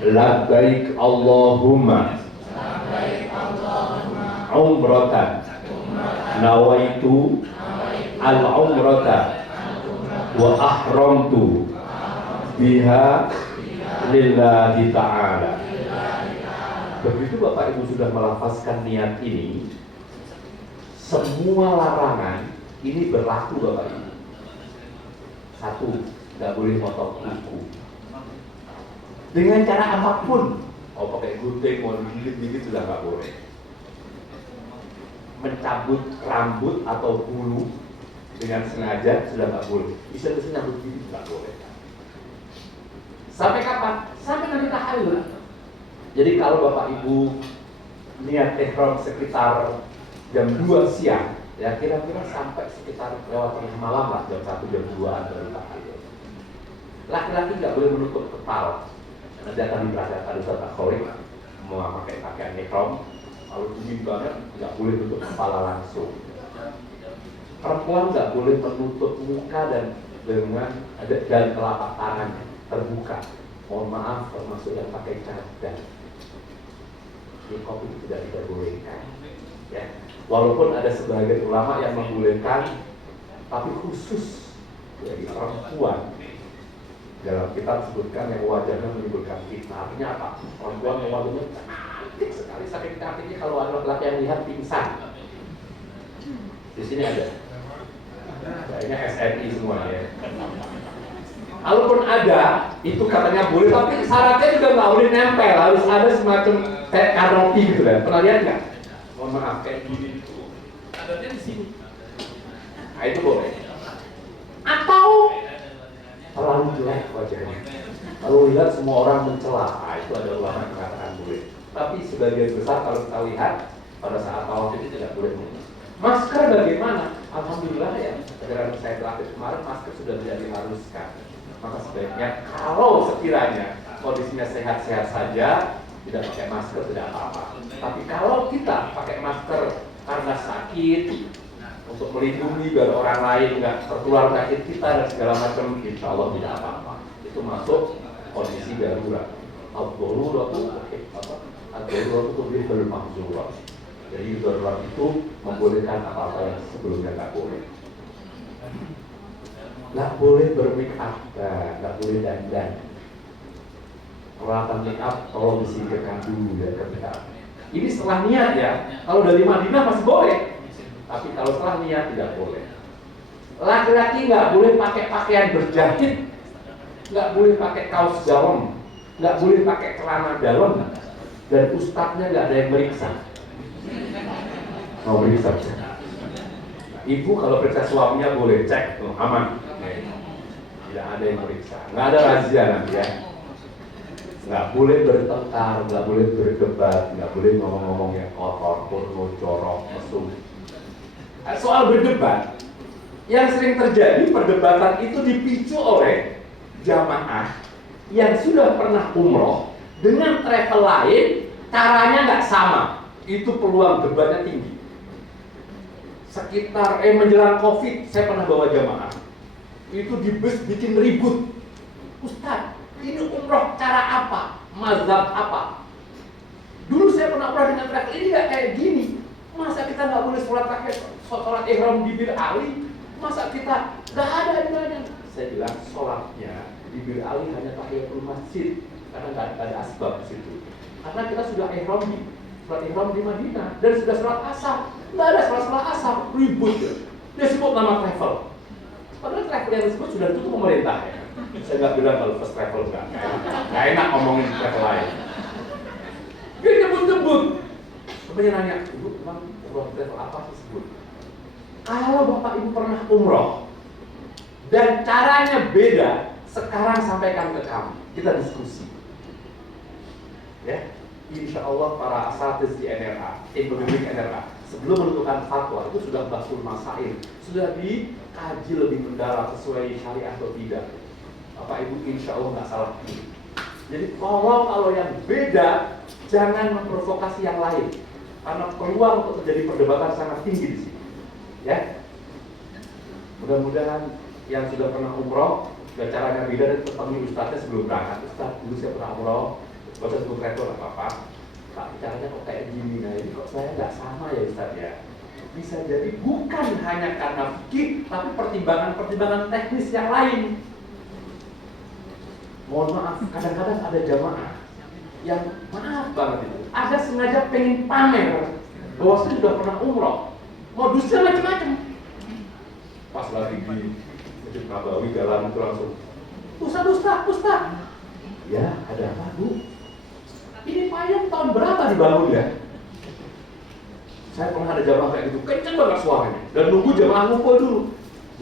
Labbaik Allahumma umratan nawaitu al-umrata wa ahramtu biha lillahi ta'ala. Begitu Bapak Ibu sudah melafazkan niat ini, semua larangan ini berlaku Bapak Ibu. Satu, nggak boleh potong kuku dengan cara apapun. Mau pakai gunting, mau digigit-gigit sudah nggak boleh. Mencabut rambut atau bulu dengan sengaja sudah nggak boleh. Bisa nyabut gigi nggak boleh. Sampai kapan? Sampai nanti tahallul. Jadi kalau Bapak Ibu niat ihram sekitar jam 2 siang, ya kira-kira sampai sekitar lewat tengah malam lah, jam 1, jam 2 baru tahallul. Laki-laki nggak boleh menutup kepala. Nanti akan diperhatikan Ustaz Akholik mau pakai pakaian ihram, kalau tinggi banget nggak boleh tutup kepala langsung. Perempuan nggak boleh menutup muka dan telapak tangannya terbuka. Mohon maaf termasuk yang pakai cadar. Niqab itu tidak diperbolehkan. Ya. Walaupun ada sebagian ulama yang membolehkan, tapi khusus bagi perempuan. Dalam kitab sebutkan yang wajahnya menimbulkan fitnah. Artinya apa? Perempuan yang wajahnya cantik sekali, saking cantiknya kalau ada laki-laki yang lihat pingsan. Di sini ada. Kayaknya SNI semua ya. Kalaupun ada, itu katanya boleh, tapi syaratnya juga nggak boleh nempel, harus ada semacam kayak kanopi gitu kan. Pernah lihat nggak? Mohon maaf, kayak gini itu. Adatnya di sini. Nah itu boleh. Atau terlalu jelek wajahnya. Kalau lihat semua orang mencela, nah, itu ada ulama yang mengatakan boleh. Tapi sebagian besar kalau kita lihat pada saat tawaf itu tidak boleh. Masker bagaimana? Alhamdulillah ya, dengan saya terakhir kemarin masker sudah tidak diharuskan. Maka sebaiknya kalau sekiranya kondisinya sehat-sehat saja, tidak pakai masker tidak apa-apa. Tapi kalau kita pakai masker karena sakit, untuk melindungi biar orang lain nggak tertular penyakit kita dan segala macam, insya Allah tidak apa-apa. Itu masuk kondisi darurat. Ad-daruratu tubiihul mahzurat. Jadi darurat itu membolehkan apa-apa yang sebelumnya nggak boleh. Nggak boleh bermake up, nggak boleh dandan. Peralatan make up tolong disingkirkan dulu ya ketika. Ini setelah niat ya. Kalau dari Madinah masih boleh, tapi kalau setelah niat tidak boleh. Laki-laki nggak boleh pakai pakaian berjahit, nggak boleh pakai kaos dalam, nggak boleh pakai celana dalam, dan ustadznya nggak ada yang meriksa. Mau meriksa? Ibu kalau periksa suaminya boleh cek, aman. Tidak ada yang meriksa, nggak ada razia nanti ya. Nggak boleh bertengkar, nggak boleh berdebat, nggak boleh ngomong-ngomong yang kotor, porno, corok, mesum. Soal berdebat, yang sering terjadi perdebatan itu dipicu oleh jamaah yang sudah pernah umroh dengan travel lain, caranya nggak sama. Itu peluang debatnya tinggi. Sekitar menjelang Covid, saya pernah bawa jamaah. Itu di bus bikin ribut. Ustaz, ini umroh cara apa? Mazhab apa? Dulu saya pernah umroh dengan travel, ini nggak kayak gini. Masa kita nggak boleh sholat ihram di Bir Ali? Masa kita nggak ada ibadahnya? Saya bilang sholatnya di Bir Ali hanya tahiyatul masjid, karena nggak ada asbab di situ. Karena kita sudah sholat ihram di Madinah dan sudah sholat asar, nggak ada sholat asar, ribut ya. Dia sebut nama travel. Padahal travel yang disebut sudah ditutup pemerintah ya. Saya nggak bilang kalau first travel nggak enak ngomongin travel lain. Dia nyebut-nyebut. Sebenarnya nanya, ibu memang umroh travel apa disebut? Kalau bapak ibu pernah umroh dan caranya beda, sekarang sampaikan ke kami, kita diskusi. Ya, insya Allah para asatidz di NRA, Pembimbing NRA, sebelum menentukan fatwa itu sudah bahsul masail, sudah dikaji lebih mendalam sesuai syariah atau tidak. Bapak ibu insya Allah nggak salah pilih. Jadi kalau yang beda, jangan memprovokasi yang lain, karena peluang untuk terjadi perdebatan sangat tinggi di sini. Ya, mudah-mudahan yang sudah pernah umroh, dan caranya beda dan temui ustadznya sebelum berangkat. Ustadz, dulu saya pernah umroh, baca sebelum travel nggak apa-apa. Tapi caranya kok kayak gini, nah ini kok saya nggak sama ya Ustadz ya. Bisa jadi bukan hanya karena fikih, tapi pertimbangan-pertimbangan teknis yang lain. Mohon maaf, kadang-kadang ada jamaah yang maaf banget itu, ada sengaja pengen pamer bahwa saya sudah pernah umroh, modusnya macam-macam. Pas lagi di Masjid Nabawi jalan itu langsung, Ustaz, ya ada apa bu? Ini payung tahun berapa dibangun ya? Saya pernah ada jamaah kayak gitu, kenceng banget suaranya, dan nunggu jamaah ngumpul dulu.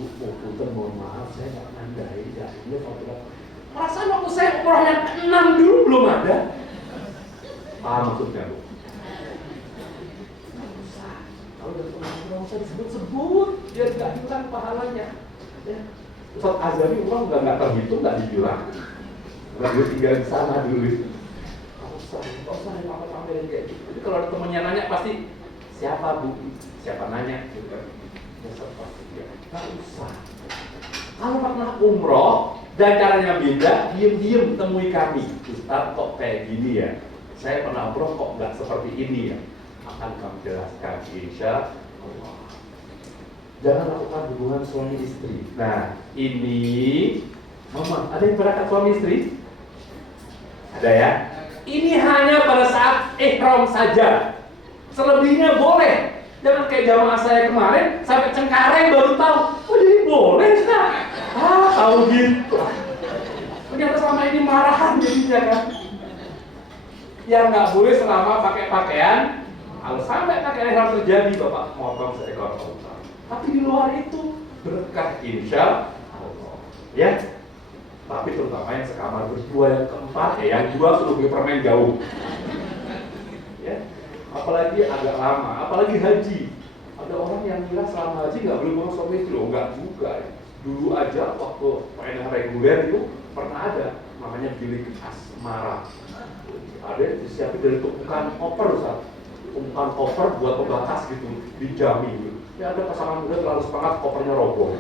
Bu, mohon maaf, saya nggak nandai ya, ini tahun berapa? Perasaan waktu saya umroh yang ke-6 dulu belum ada. Maksudnya bu? Kalau udah pernah umroh usah disebut-sebut, biar nggak hilang pahalanya. Ya. Ustaz Azhari umroh nggak terhitung, nggak dibilang. Karena dia tinggal di sana dulu. Nggak usah pamer-pamerin kayak gitu. Jadi kalau ada temennya nanya pasti siapa bu? Siapa nanya? Gitu kan? Ya pasti dia. Nggak usah. Kalau pernah umroh dan caranya beda, diem-diem temui kami. Ustaz kok kayak gini ya? Saya pernah umroh kok nggak seperti ini ya? Akan kami jelaskan insya Allah. Jangan lakukan hubungan suami istri. Nah ini, Mama, ada yang berangkat suami istri? Ada ya? Ini hanya pada saat ihram saja. Selebihnya boleh. Jangan kayak jamaah saya kemarin sampai Cengkareng baru tahu. Oh jadi boleh Ustaz? Tahu gitu. Ternyata selama ini marahan jadinya kan. Yang nggak boleh selama pakai pakaian. Kalau sampai pakaian ihram terjadi, Bapak motong seekor unta. Tapi di luar itu berkah insya Allah. Ya. Tapi terutama yang sekamar berdua, yang keempat, yang dua suruh beli permen jauh. Ya. Apalagi agak lama, apalagi haji. Ada orang yang kira selama haji nggak boleh bawa suami istri, enggak juga. Ya. Dulu aja waktu PNH reguler itu pernah ada, namanya bilik asmara. Ada yang disiapin dari tumpukan koper, Ustaz. Tumpukan koper buat pembatas gitu, dijamin. Gitu. Ya ada pasangan muda terlalu semangat, kopernya roboh.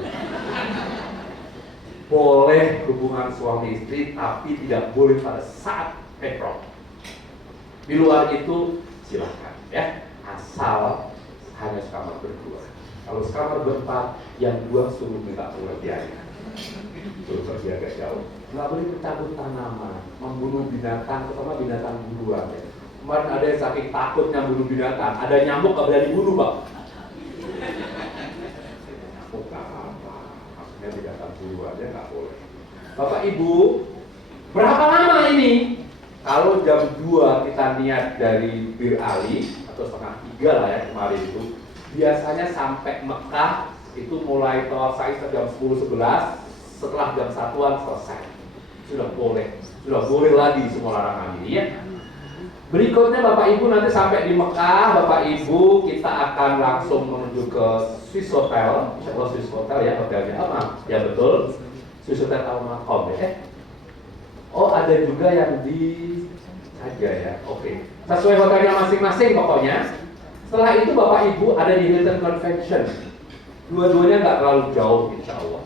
Boleh hubungan suami istri, tapi tidak boleh pada saat ihram. Di luar itu silahkan, ya, asal hanya sekamar berdua. Kalau sekamar berempat, yang dua suruh minta pengertiannya, suruh pergi agak jauh. Nggak boleh mencabut tanaman, membunuh binatang, terutama binatang buruan. Ya. Kemarin ada yang saking takutnya bunuh binatang, ada nyamuk nggak berani bunuh, Pak. Binatang buruannya nggak boleh. Bapak Ibu, berapa lama ini? Kalau jam 2 kita niat dari Bir Ali atau setengah 3 lah ya kemarin itu, biasanya sampai Mekah itu mulai tawaf sa'i jam 10-11, setelah jam 1-an selesai. Sudah boleh lagi semua larangan ini ya. Berikutnya Bapak Ibu nanti sampai di Mekah, Bapak Ibu kita akan langsung menuju ke Swiss Hotel, Insya Allah Swiss Hotel ya, hotelnya apa? Ya betul, Swiss Hotel Al-Maqam ya. Oh ada juga yang di aja ya. Oke. Sesuai hotelnya masing-masing pokoknya. Setelah itu Bapak Ibu ada di Hilton Convention. Dua-duanya nggak terlalu jauh insya Allah.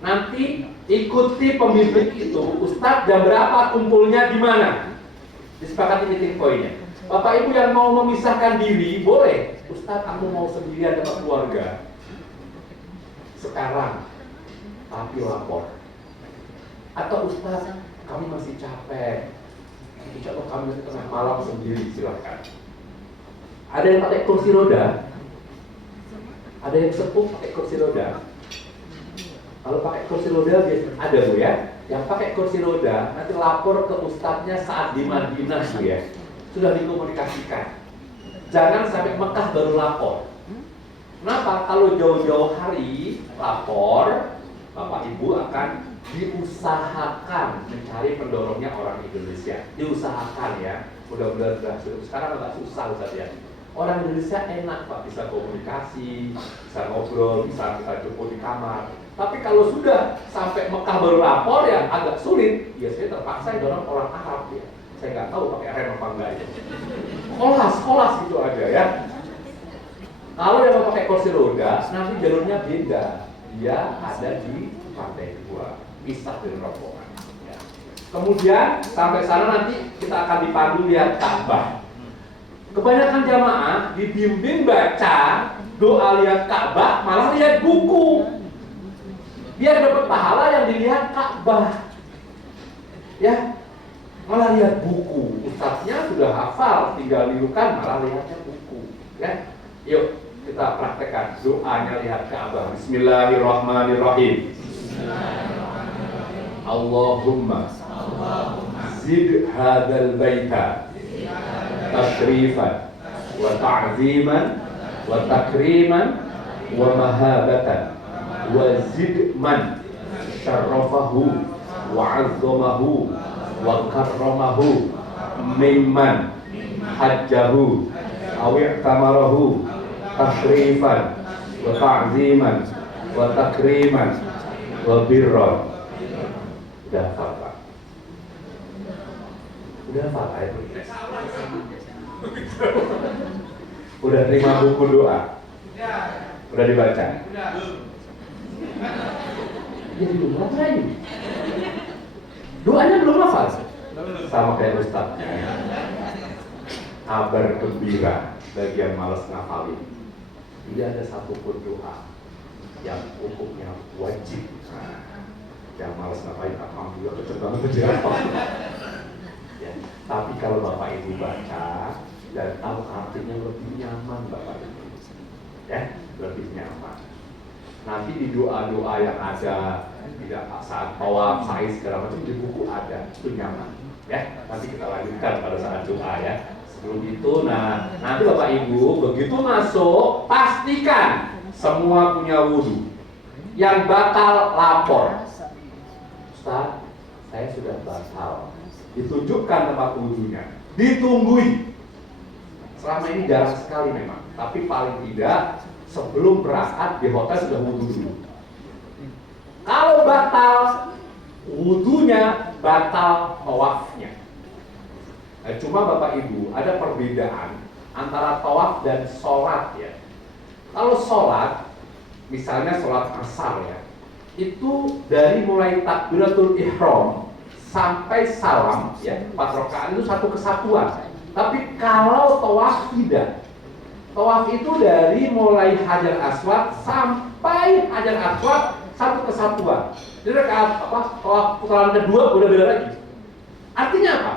Nanti ikuti pembimbing itu, Ustadz jam berapa kumpulnya di mana? Disepakati meeting poinnya. Bapak Ibu yang mau memisahkan diri boleh. Ustadz aku mau sendirian sama keluarga. Sekarang, tapi lapor. Atau Ustadz kami masih capek. Insya Allah kami nanti tengah malam sendiri, silakan. Ada yang pakai kursi roda, ada yang sepuh pakai kursi roda. Kalau pakai kursi roda biasa ada Bu ya. Yang pakai kursi roda nanti lapor ke ustadznya saat di Madinah Bu ya. Sudah dikomunikasikan. Jangan sampai Mekah baru lapor. Kenapa? Kalau jauh-jauh hari lapor, Bapak Ibu akan diusahakan mencari pendorongnya orang Indonesia. Diusahakan ya. Mudah-mudahan berhasil. Sekarang agak susah Ustaz ya. Orang Indonesia enak Pak, bisa komunikasi, bisa ngobrol, bisa jumpa di kamar. Tapi kalau sudah sampai Mekah baru lapor ya agak sulit. Biasanya terpaksa dorong orang Arab ya. Saya nggak tahu pakai rem apa enggak ya. Kolas gitu aja ya. Kalau yang mau pakai kursi roda, nanti jalurnya beda. Dia ada di lantai 2, pisah dari rombongan. Ya. Kemudian sampai sana nanti kita akan dipandu lihat Ka'bah. Kebanyakan jamaah dibimbing baca doa lihat Ka'bah, malah lihat buku. Biar dapat pahala yang dilihat Ka'bah. Ya, malah lihat buku. Ustadznya sudah hafal, tinggal nirukan, malah lihatnya buku. Ya, yuk kita praktekkan doanya lihat Ka'bah. Bismillahirrahmanirrahim. Allahumma zid hadzal baita tashrifan wa ta'ziman wa takriman wa mahabatan wa zid man syarrafahu wa 'azzamahu wa karramahu mimman hajjahu aw i'tamarahu tashrifan wa ta'ziman wa takriman wa birran. Udah hafal Pak? Udah hafal ayat ini? Udah terima buku doa? Udah dibaca? Jadi belum hafal ini. Doanya belum hafal? Sama kayak ustadznya. Kabar gembira bagi yang malas ngafalin. Tidak ada satupun doa yang hukumnya wajib. Yang malas ngapain, alhamdulillah kecil banget berjawab. Ya, tapi kalau Bapak Ibu baca dan tahu artinya lebih nyaman Bapak Ibu, ya lebih nyaman. Nanti di doa-doa yang ada tidak saat tawaf, sa'i segala macam di buku ada, itu nyaman. Ya, nanti kita lanjutkan pada saat doa ya. Sebelum itu, nah nanti Bapak Ibu begitu masuk pastikan semua punya wudhu. Yang batal lapor. Ustaz, saya sudah batal. Ditunjukkan tempat wudhunya, ditunggui. Selama ini jarang sekali memang, tapi paling tidak sebelum berangkat di hotel sudah wudhu dulu. Kalau batal wudhunya, batal tawafnya. Nah, cuma Bapak Ibu ada perbedaan antara tawaf dan sholat ya. Kalau sholat, misalnya sholat asar ya, itu dari mulai takbiratul ihram sampai salam ya, 4 rakaat itu satu kesatuan. Tapi kalau tawaf tidak. Tawaf itu dari mulai Hajar Aswad sampai Hajar Aswad satu kesatuan. Jadi rakaat tawaf putaran kedua udah beda lagi. Artinya apa?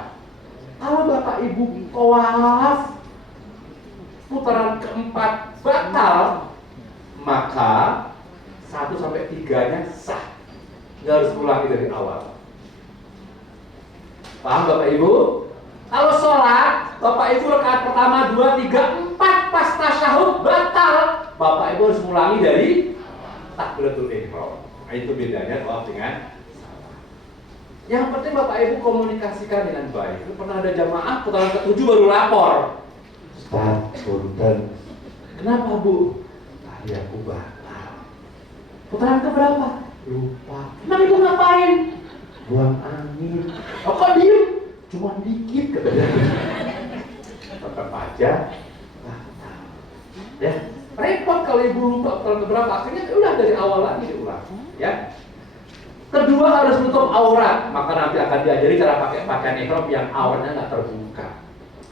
Kalau Bapak Ibu tawaf putaran keempat batal, maka 1 sampai 3-nya sah. Nggak harus ulangi dari awal. Paham Bapak Ibu? Kalau sholat, Bapak Ibu rakaat pertama, 2, 3, 4 pas tasyahud batal. Bapak Ibu harus ulangi dari takbiratul ihram. Nah, itu bedanya tawaf dengan salat. Yang penting Bapak Ibu komunikasikan dengan baik. Pernah ada jamaah putaran ke-7 baru lapor. Ustaz, punten. Kenapa Bu? Tadi aku batal. Putaran ke berapa? Lupa. Emang itu ngapain? Buang angin. Oh kok diem? cuma dikit katanya. Tetap aja. Ya, repot kalau ibu lupa urutan keberapa. Akhirnya udah dari awal lagi diulang. Ya. Kedua harus tutup aurat, maka nanti akan diajari cara pakai pakaian ihram yang auratnya nggak terbuka.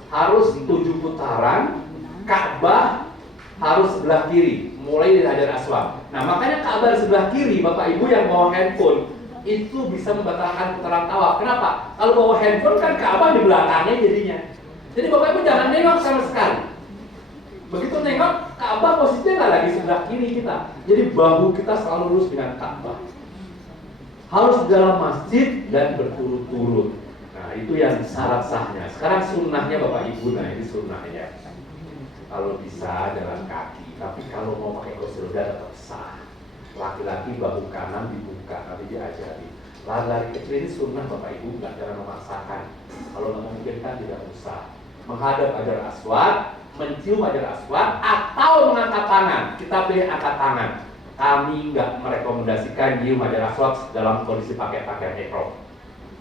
Harus 7 putaran, Ka'bah harus sebelah kiri, mulai dari Hajar Aswad. Nah makanya Ka'bah sebelah kiri, bapak ibu yang bawa handphone itu bisa membatalkan putaran tawaf. Kenapa? Kalau bawa handphone kan Ka'bah di belakangnya jadinya. Jadi bapak ibu jangan nengok sama sekali. Begitu nengok, Ka'bah posisinya nggak lagi sebelah kiri kita. Jadi bahu kita selalu lurus dengan Ka'bah. Harus dalam masjid dan berturut-turut. Nah itu yang syarat sahnya. Sekarang sunnahnya bapak ibu, nah ini sunnahnya. Kalau bisa jalan kaki, tapi kalau mau pakai kursi roda tetap sah. Laki-laki bahu kanan dibuka, nanti diajari. Lari-lari kecil ini sunnah bapak ibu, nggak jangan memaksakan. Kalau nggak memungkinkan tidak usah. Menghadap Hajar Aswad, mencium Hajar Aswad, atau mengangkat tangan. Kita pilih angkat tangan. Kami nggak merekomendasikan nyium Hajar Aswad dalam kondisi pakai pakaian ihram.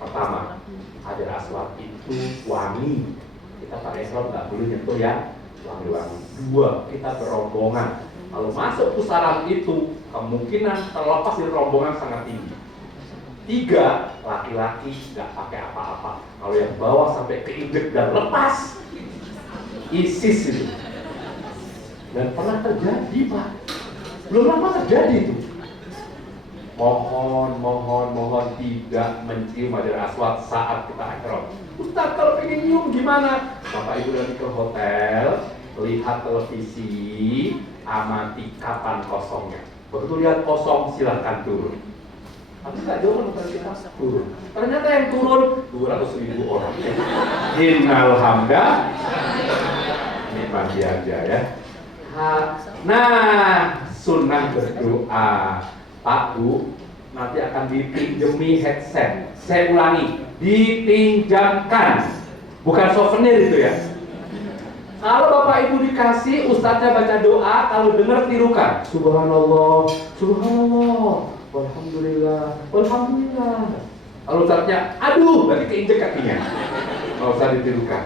Pertama, Hajar Aswad itu wangi. Kita pakai ihram nggak boleh nyentuh ya wangi-wangi. Dua, kita berombongan. Kalau masuk pusaran itu, kemungkinan terlepas dari rombongan sangat tinggi. Tiga, laki-laki nggak pakai apa-apa. Kalau yang bawah sampai keinjek dan lepas, ISIS itu. Dan pernah terjadi Pak. Belum lama terjadi itu. Mohon tidak mencium Hajar Aswad saat kita ihram. Ustaz kalau pengen nyium gimana? Bapak ibu nanti ke hotel, lihat televisi, amati kapan kosongnya. Begitu lihat kosong silahkan turun. Tapi nggak jauh hotel kita turun. Ternyata yang turun 200.000 orang. Innalhamdulillah. Nikmati aja ya. Nah, sunnah berdoa. Pak Bu, nanti akan dipinjemi headset. Saya ulangi, dipinjamkan, bukan souvenir itu ya. Kalau bapak ibu dikasih, ustadznya baca doa, kalau dengar tirukan. Subhanallah, Subhanallah, Alhamdulillah, Alhamdulillah. Kalau ustadznya, aduh, berarti keinjek kakinya. Kalau usah ditirukan.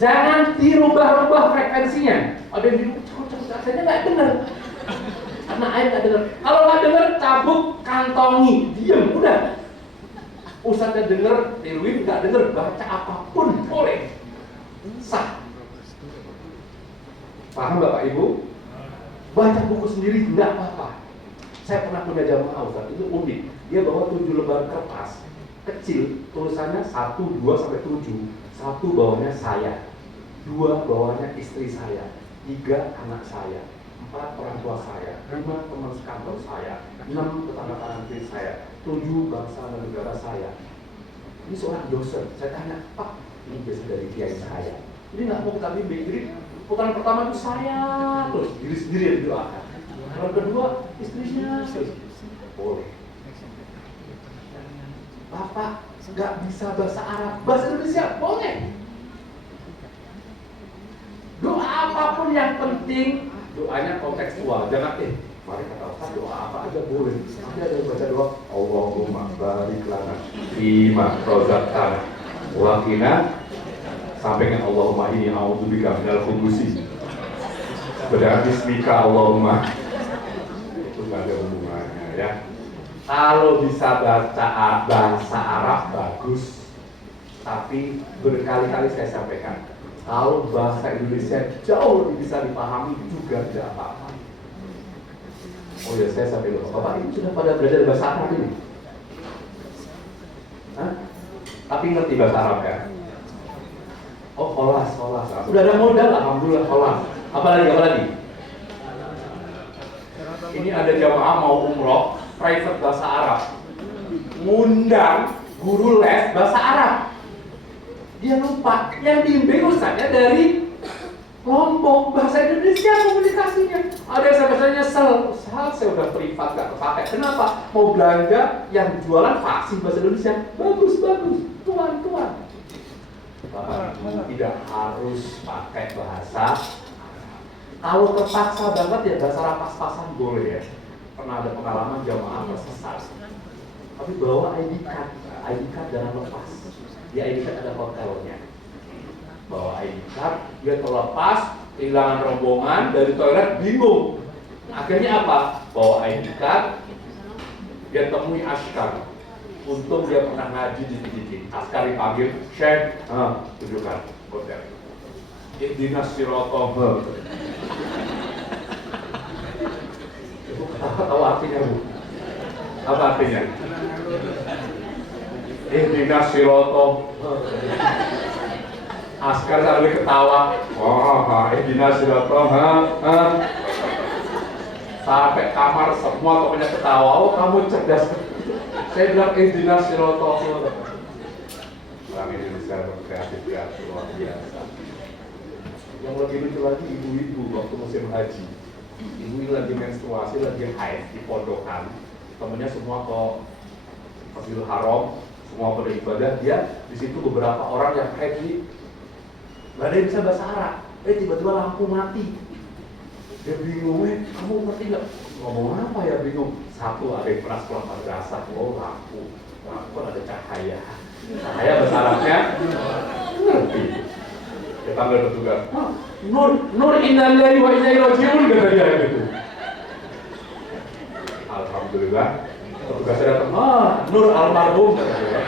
Jangan dirubah-rubah frekuensinya. Ada yang dirubah, akhirnya nggak dengar. Karena air nggak dengar. Kalau nggak dengar, cabut, kantongi, diam, udah. Ustadznya dengar, tiruin, nggak dengar, baca apapun boleh, sah. Paham Bapak Ibu? Baca buku sendiri nggak apa-apa. Saya pernah punya jamaah Ustadz, itu unik. Dia bawa 7 lembar kertas kecil, tulisannya 1, 2 sampai 7. 1 bawahnya saya, 2 bawahnya istri saya, 3 anak saya, 4 orang tua saya, 5 teman sekantor saya, 6 tetangga kanan kiri saya, 7 bangsa dan negara saya. Ini seorang dosen. Saya tanya, Pak, ini biasa dari kiai saya. Ini nggak mau kita bimbing. Jadi putaran pertama itu saya terus diri sendiri yang didoakan. Putaran kedua istrinya terus. Boleh. Bapak nggak bisa bahasa Arab, bahasa Indonesia boleh. Doa apapun yang penting, doanya kontekstual. Jangan mari kata Ustaz doa apa aja boleh. Nanti ada yang baca doa Allahumma barik lana fima razaqtana wa qina sampai dengan Allahumma inni a'udzubika minal khubusi. Berarti bismika Allahumma. Itu nggak ada hubungannya ya. Kalau bisa baca bahasa Arab bagus, tapi berkali-kali saya sampaikan, kalau bahasa Indonesia jauh lebih bisa dipahami juga tidak apa-apa. Oh ya, saya sampai lupa. Bapak Ibu sudah pada belajar bahasa Arab ini? Hah? Tapi ngerti bahasa Arab ya? Oh, kholas. Sudah ada modal, alhamdulillah kholas. Apalagi? Ini ada jamaah mau umroh, private bahasa Arab, ngundang guru les bahasa Arab. Dia lupa, yang bimbing ustaznya dari Lombok, bahasa Indonesia komunikasinya. Ada yang saya nyesel, saya udah privat gak kepakai. Kenapa? Mau belanja yang jualan fasih bahasa Indonesia, bagus, tuan. Bapak Ibu tidak harus pakai bahasa. Kalau terpaksa banget ya bahasa Arab pas-pasan boleh ya. Pernah ada pengalaman jamaah tersesat. Tapi bawa ID card. ID card jangan lepas. Di ID card ada hotelnya. Bawa ID card, dia terlepas, kehilangan rombongan dari toilet, bingung. Akhirnya apa? Bawa ID card, dia temui askar. Untung dia pernah ngaji di sini. Askar dipanggil, Syekh, tunjukkan hotel. Ihdinas siratal mustaqim. Ibu tahu artinya, Bu? Apa artinya? Ihdinas siratal. Askar sambil ketawa. Ihdinas siratal. Sampai kamar semua temannya ketawa. Oh, kamu cerdas. Saya bilang ihdinas siratal. Orang Indonesia berkreatif luar biasa. Yang lebih lucu lagi ibu-ibu waktu musim haji. Ibu ini lagi menstruasi, lagi haid di pondokan. Temennya semua ke Masjidil Haram, semua beribadah. Dia di situ beberapa orang yang haid, nggak ada yang bisa bahasa Arab. Tiba-tiba lampu mati. Dia bingung, kamu ngerti nggak? Ngomong apa ya bingung? Satu, ada yang pernah sekolah madrasah. Oh, lampu ada cahaya. Cahaya bahasa Arabnya ngerti. Dia panggil petugas. Nur inna lillahi wa inna ilaihi raji'un, kata dia gitu. Alhamdulillah. Petugasnya datang. Nur almarhum, kata dia.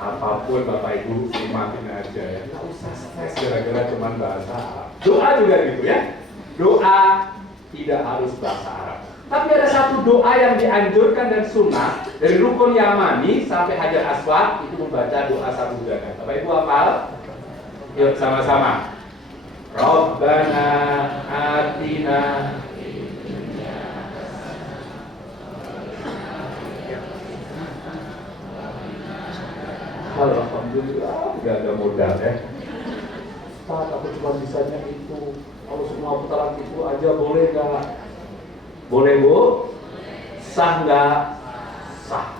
Apapun Bapak Ibu nikmatin aja ya. Nggak usah stres gara-gara cuman bahasa Arab. Doa juga gitu ya. Doa tidak harus bahasa Arab. Tapi ada satu doa yang dianjurkan dan sunnah dari rukun Yamani sampai Hajar Aswad, itu membaca doa sabudana. Bapak Ibu hafal? Yuk sama-sama. Rabbana atina. Alhamdulillah, tidak ada modal ya. Ustaz, aku cuma bisanya itu. Kalau semua putaran itu aja boleh nggak? Boleh, Bu? Sah nggak? Sah.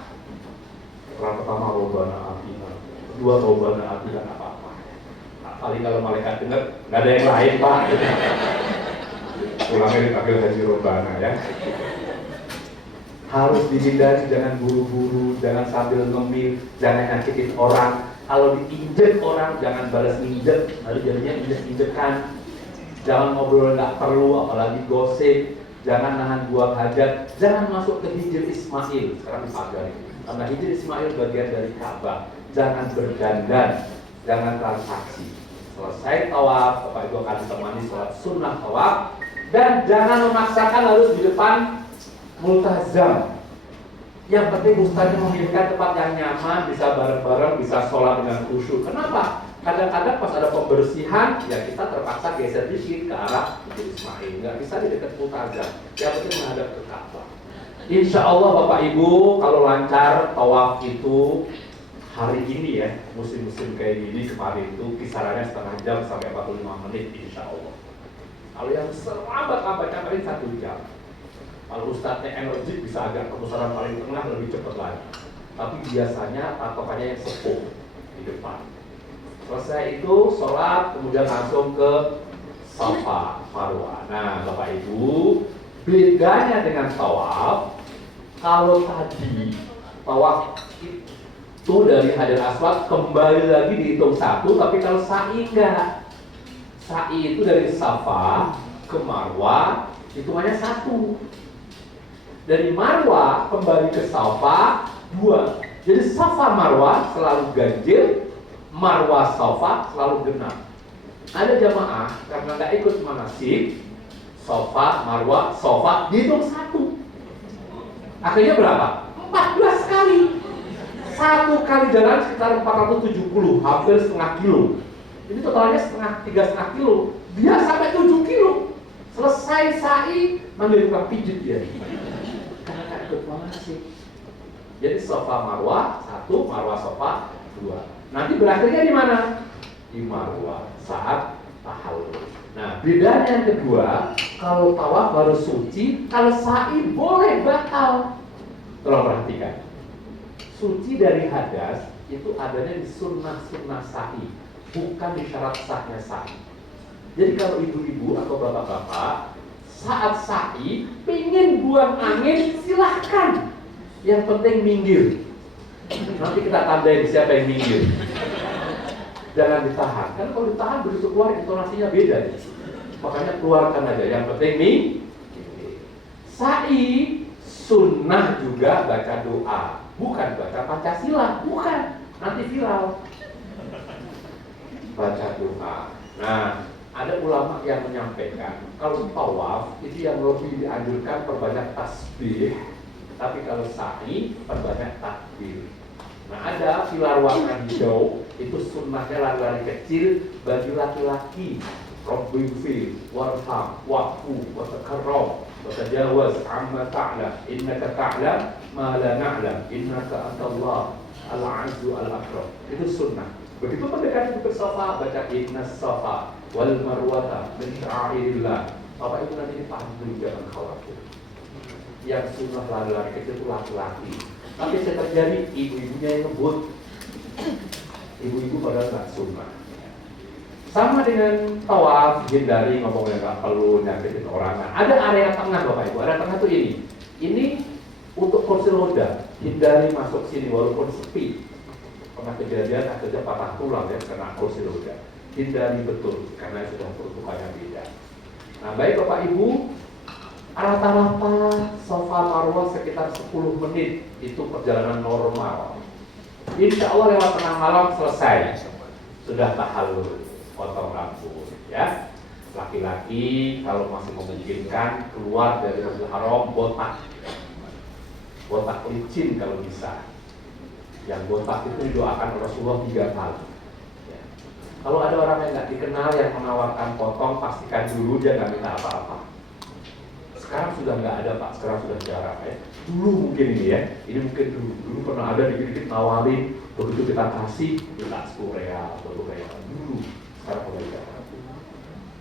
Yang pertama Rabbana atina, kedua Rabbana atina apa-apa. Paling kalau malaikat dengar, nggak ada yang lain Pak. Pulangnya dipanggil haji Rabbana ya. Harus dihindari, jangan buru-buru, jangan sambil ngemil, jangan nyakitin orang. Kalau diinjek orang, jangan balas injek, lalu jadinya injek-injekan. Jangan ngobrol nggak perlu, apalagi gosip. Jangan nahan buah hajat, jangan masuk ke Hijr Ismail. Sekarang dipagari, karena Hijr Ismail bagian dari Ka'bah. Jangan berdandan, jangan transaksi. Selesai tawaf, Bapak Ibu akan ditemani sholat sunnah tawaf. Dan jangan memaksakan harus di depan multazam. Yang penting Ustaznya memilihkan tempat yang nyaman, bisa bareng-bareng, bisa sholat dengan khusyuk. Kenapa? Kadang-kadang pas ada pembersihan, ya kita terpaksa geser dikit ke arah Hijr Ismail. Nggak bisa di dekat multazam. Yang penting menghadap ke Ka'bah. Insya Allah Bapak Ibu, kalau lancar tawaf itu hari ini ya, musim-musim kayak gini kemarin itu kisarannya setengah jam sampai 45 menit Insya Allah. Kalau yang selambat-lambatnya paling 1 jam. Kalau Ustadznya energik bisa agak kemusaran paling tengah lebih cepat lagi. Tapi biasanya patokannya yang sepuh di depan. Selesai itu sholat, kemudian langsung ke Safa Marwah. Nah Bapak Ibu, bedanya dengan tawaf, kalau tadi tawaf itu dari Hajar Aswad kembali lagi dihitung 1, tapi kalau sa'i enggak. Sa'i itu dari Safa ke Marwah hitungannya 1. Dari Marwah kembali ke Safa 2. Jadi Safa Marwah selalu ganjil, Marwah Safa selalu genap. Ada jamaah karena nggak ikut manasik, Safa Marwah Safa dihitung 1. Akhirnya berapa? 14 kali. 1 kali jalan sekitar 470, hampir setengah kilo. Ini totalnya 3,5 kilo. Dia sampai 7 kilo. Selesai sa'i, manggil tukang pijit dia. Karena nggak ikut manasik. Jadi Safa Marwah 1, Marwah Safa 2. Nanti berakhirnya di mana? Di Marwah saat tahallul. Nah, bedanya yang kedua, kalau tawaf baru suci, kalau sa'i boleh batal. Tolong perhatikan. Suci dari hadas itu adanya di sunnah-sunnah sa'i, bukan di syarat sahnya sa'i. Jadi kalau ibu-ibu atau bapak-bapak saat sa'i, pingin buang angin, silahkan. Yang penting minggir. Nanti kita tandai siapa yang minggir. Jangan ditahan. Kan kalau ditahan begitu keluar intonasinya beda. Makanya keluarkan aja. Yang penting minggir. Sa'i sunnah juga baca doa, bukan baca Pancasila, bukan. Nanti viral. Baca doa. Nah, ada ulama yang menyampaikan kalau tawaf itu yang lebih dianjurkan perbanyak tasbih, tapi kalau sa'i perbanyak takbir. Nah, ada pilar warna hijau itu sunnahnya lari-lari kecil bagi laki-laki. Rabbi fil warham wa'fu wa takarram wa tajawaz amma ta'lam innaka ta'lam ma la na'lam innaka antallah al-'azzu al-akram. Itu sunnah. Begitu mendekati bukit Safa, baca innas safa wal marwata min sya'airillah. Bapak Ibu nanti dipandu, jangan khawatir. Yang sunnah lari-lari kecil itu laki-laki. Tapi saya terjadi ibu-ibunya yang ngebut. Ibu-ibu padahal nggak sunnah. Sama dengan tawaf, hindari ngomong yang nggak perlu nyakitin orang. Nah, ada area tengah Bapak Ibu. Area tengah tuh ini. Ini untuk kursi roda. Hindari masuk sini walaupun sepi. Pernah kejadian akhirnya patah tulang ya karena kursi roda. Hindari betul karena sudah peruntukannya beda. Nah, baik Bapak Ibu, rata-rata Safa Marwah sekitar 10 menit itu perjalanan normal. Insya Allah lewat tengah malam selesai. Sudah tahallul, potong rambut ya. Laki-laki kalau masih memungkinkan keluar dari Masjidil Haram botak. Botak licin kalau bisa. Yang botak itu didoakan Rasulullah 3 kali. Ya. Kalau ada orang yang nggak dikenal yang menawarkan potong, pastikan dulu dia nggak minta apa-apa. Sekarang sudah nggak ada Pak, sekarang sudah jarang ya. Dulu mungkin ini ya, ini mungkin dulu pernah ada dikit-dikit nawarin, begitu kita kasih, minta 10 real, 20 real. Dulu, sekarang mulai jarang.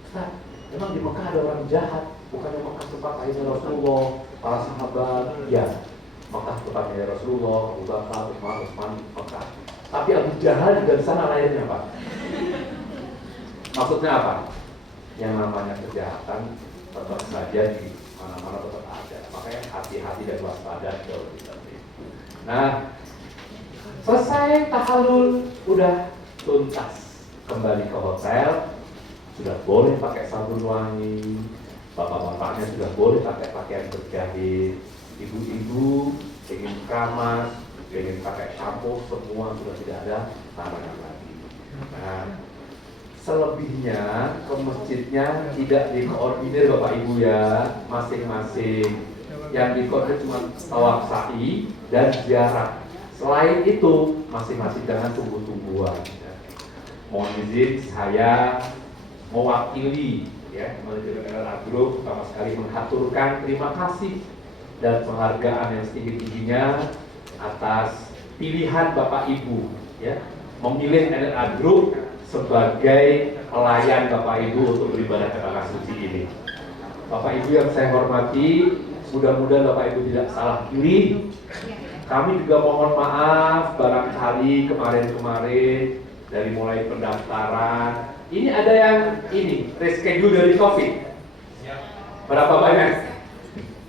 Ustaz, memang di Mekah ada orang jahat, bukannya Mekah tempat akhirnya Rasulullah, para sahabat, ya. Mekah tempatnya Rasulullah, Abu Bakar, Umar, Utsman, Mekah. Tapi Abu Jahal juga di sana lahirnya Pak. Maksudnya apa? Yang namanya kejahatan tetap saja di mana-mana tetap ada. Makanya hati-hati dan waspada jauh lebih penting. Nah, selesai tahallul, udah tuntas, kembali ke hotel, sudah boleh pakai sabun wangi, bapak-bapaknya sudah boleh pakai pakaian berjahit, ibu-ibu ingin keramas, ingin pakai shampoo, semua sudah tidak ada larangan lagi. Nah, selebihnya ke masjidnya tidak dikoordinir Bapak Ibu ya, masing-masing. Yang dikoordinir cuma tawaf sa'i dan ziarah. Selain itu, masing-masing jangan tunggu-tungguan. Ya. Mohon izin saya mewakili ya, manajemen LLA Group pertama sekali mengaturkan terima kasih dan penghargaan yang setinggi-tingginya atas pilihan Bapak Ibu ya, memilih LLA Group sebagai pelayan Bapak Ibu untuk beribadah ke tanah suci ini. Bapak Ibu yang saya hormati, mudah-mudahan Bapak Ibu tidak salah pilih. Kami juga mohon maaf barangkali kemarin-kemarin dari mulai pendaftaran, ini ada yang ini reschedule dari COVID. Berapa banyak?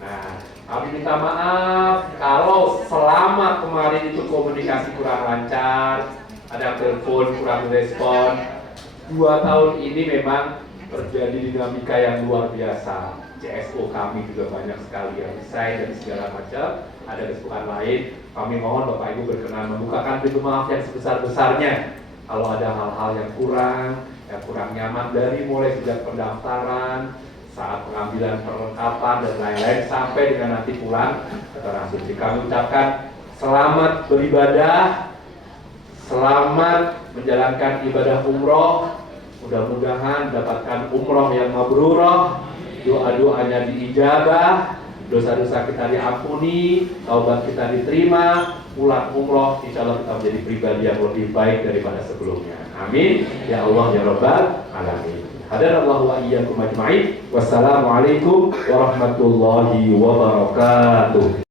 Nah, kami minta maaf kalau selama kemarin itu komunikasi kurang lancar, ada telepon kurang respon. 2 tahun ini memang terjadi dinamika yang luar biasa. CSO kami juga banyak sekali yang resign dan segala macam. Ada kesibukan lain. Kami mohon Bapak Ibu berkenan membukakan pintu maaf yang sebesar-besarnya. Kalau ada hal-hal yang kurang nyaman dari mulai sejak pendaftaran, saat pengambilan perlengkapan dan lain-lain sampai dengan nanti pulang ke tanah suci. Kami ucapkan selamat beribadah. Selamat menjalankan ibadah umroh. Mudah-mudahan dapatkan umroh yang mabrurah, doa-doanya diijabah, dosa-dosa kita diampuni, taubat kita diterima, pulang umroh insya Allah kita menjadi pribadi yang lebih baik daripada sebelumnya. Amin ya Allah ya Rabbal alamin. Hadanallahu wa iyyakum ajma'in. Wassalamualaikum warahmatullahi wabarakatuh.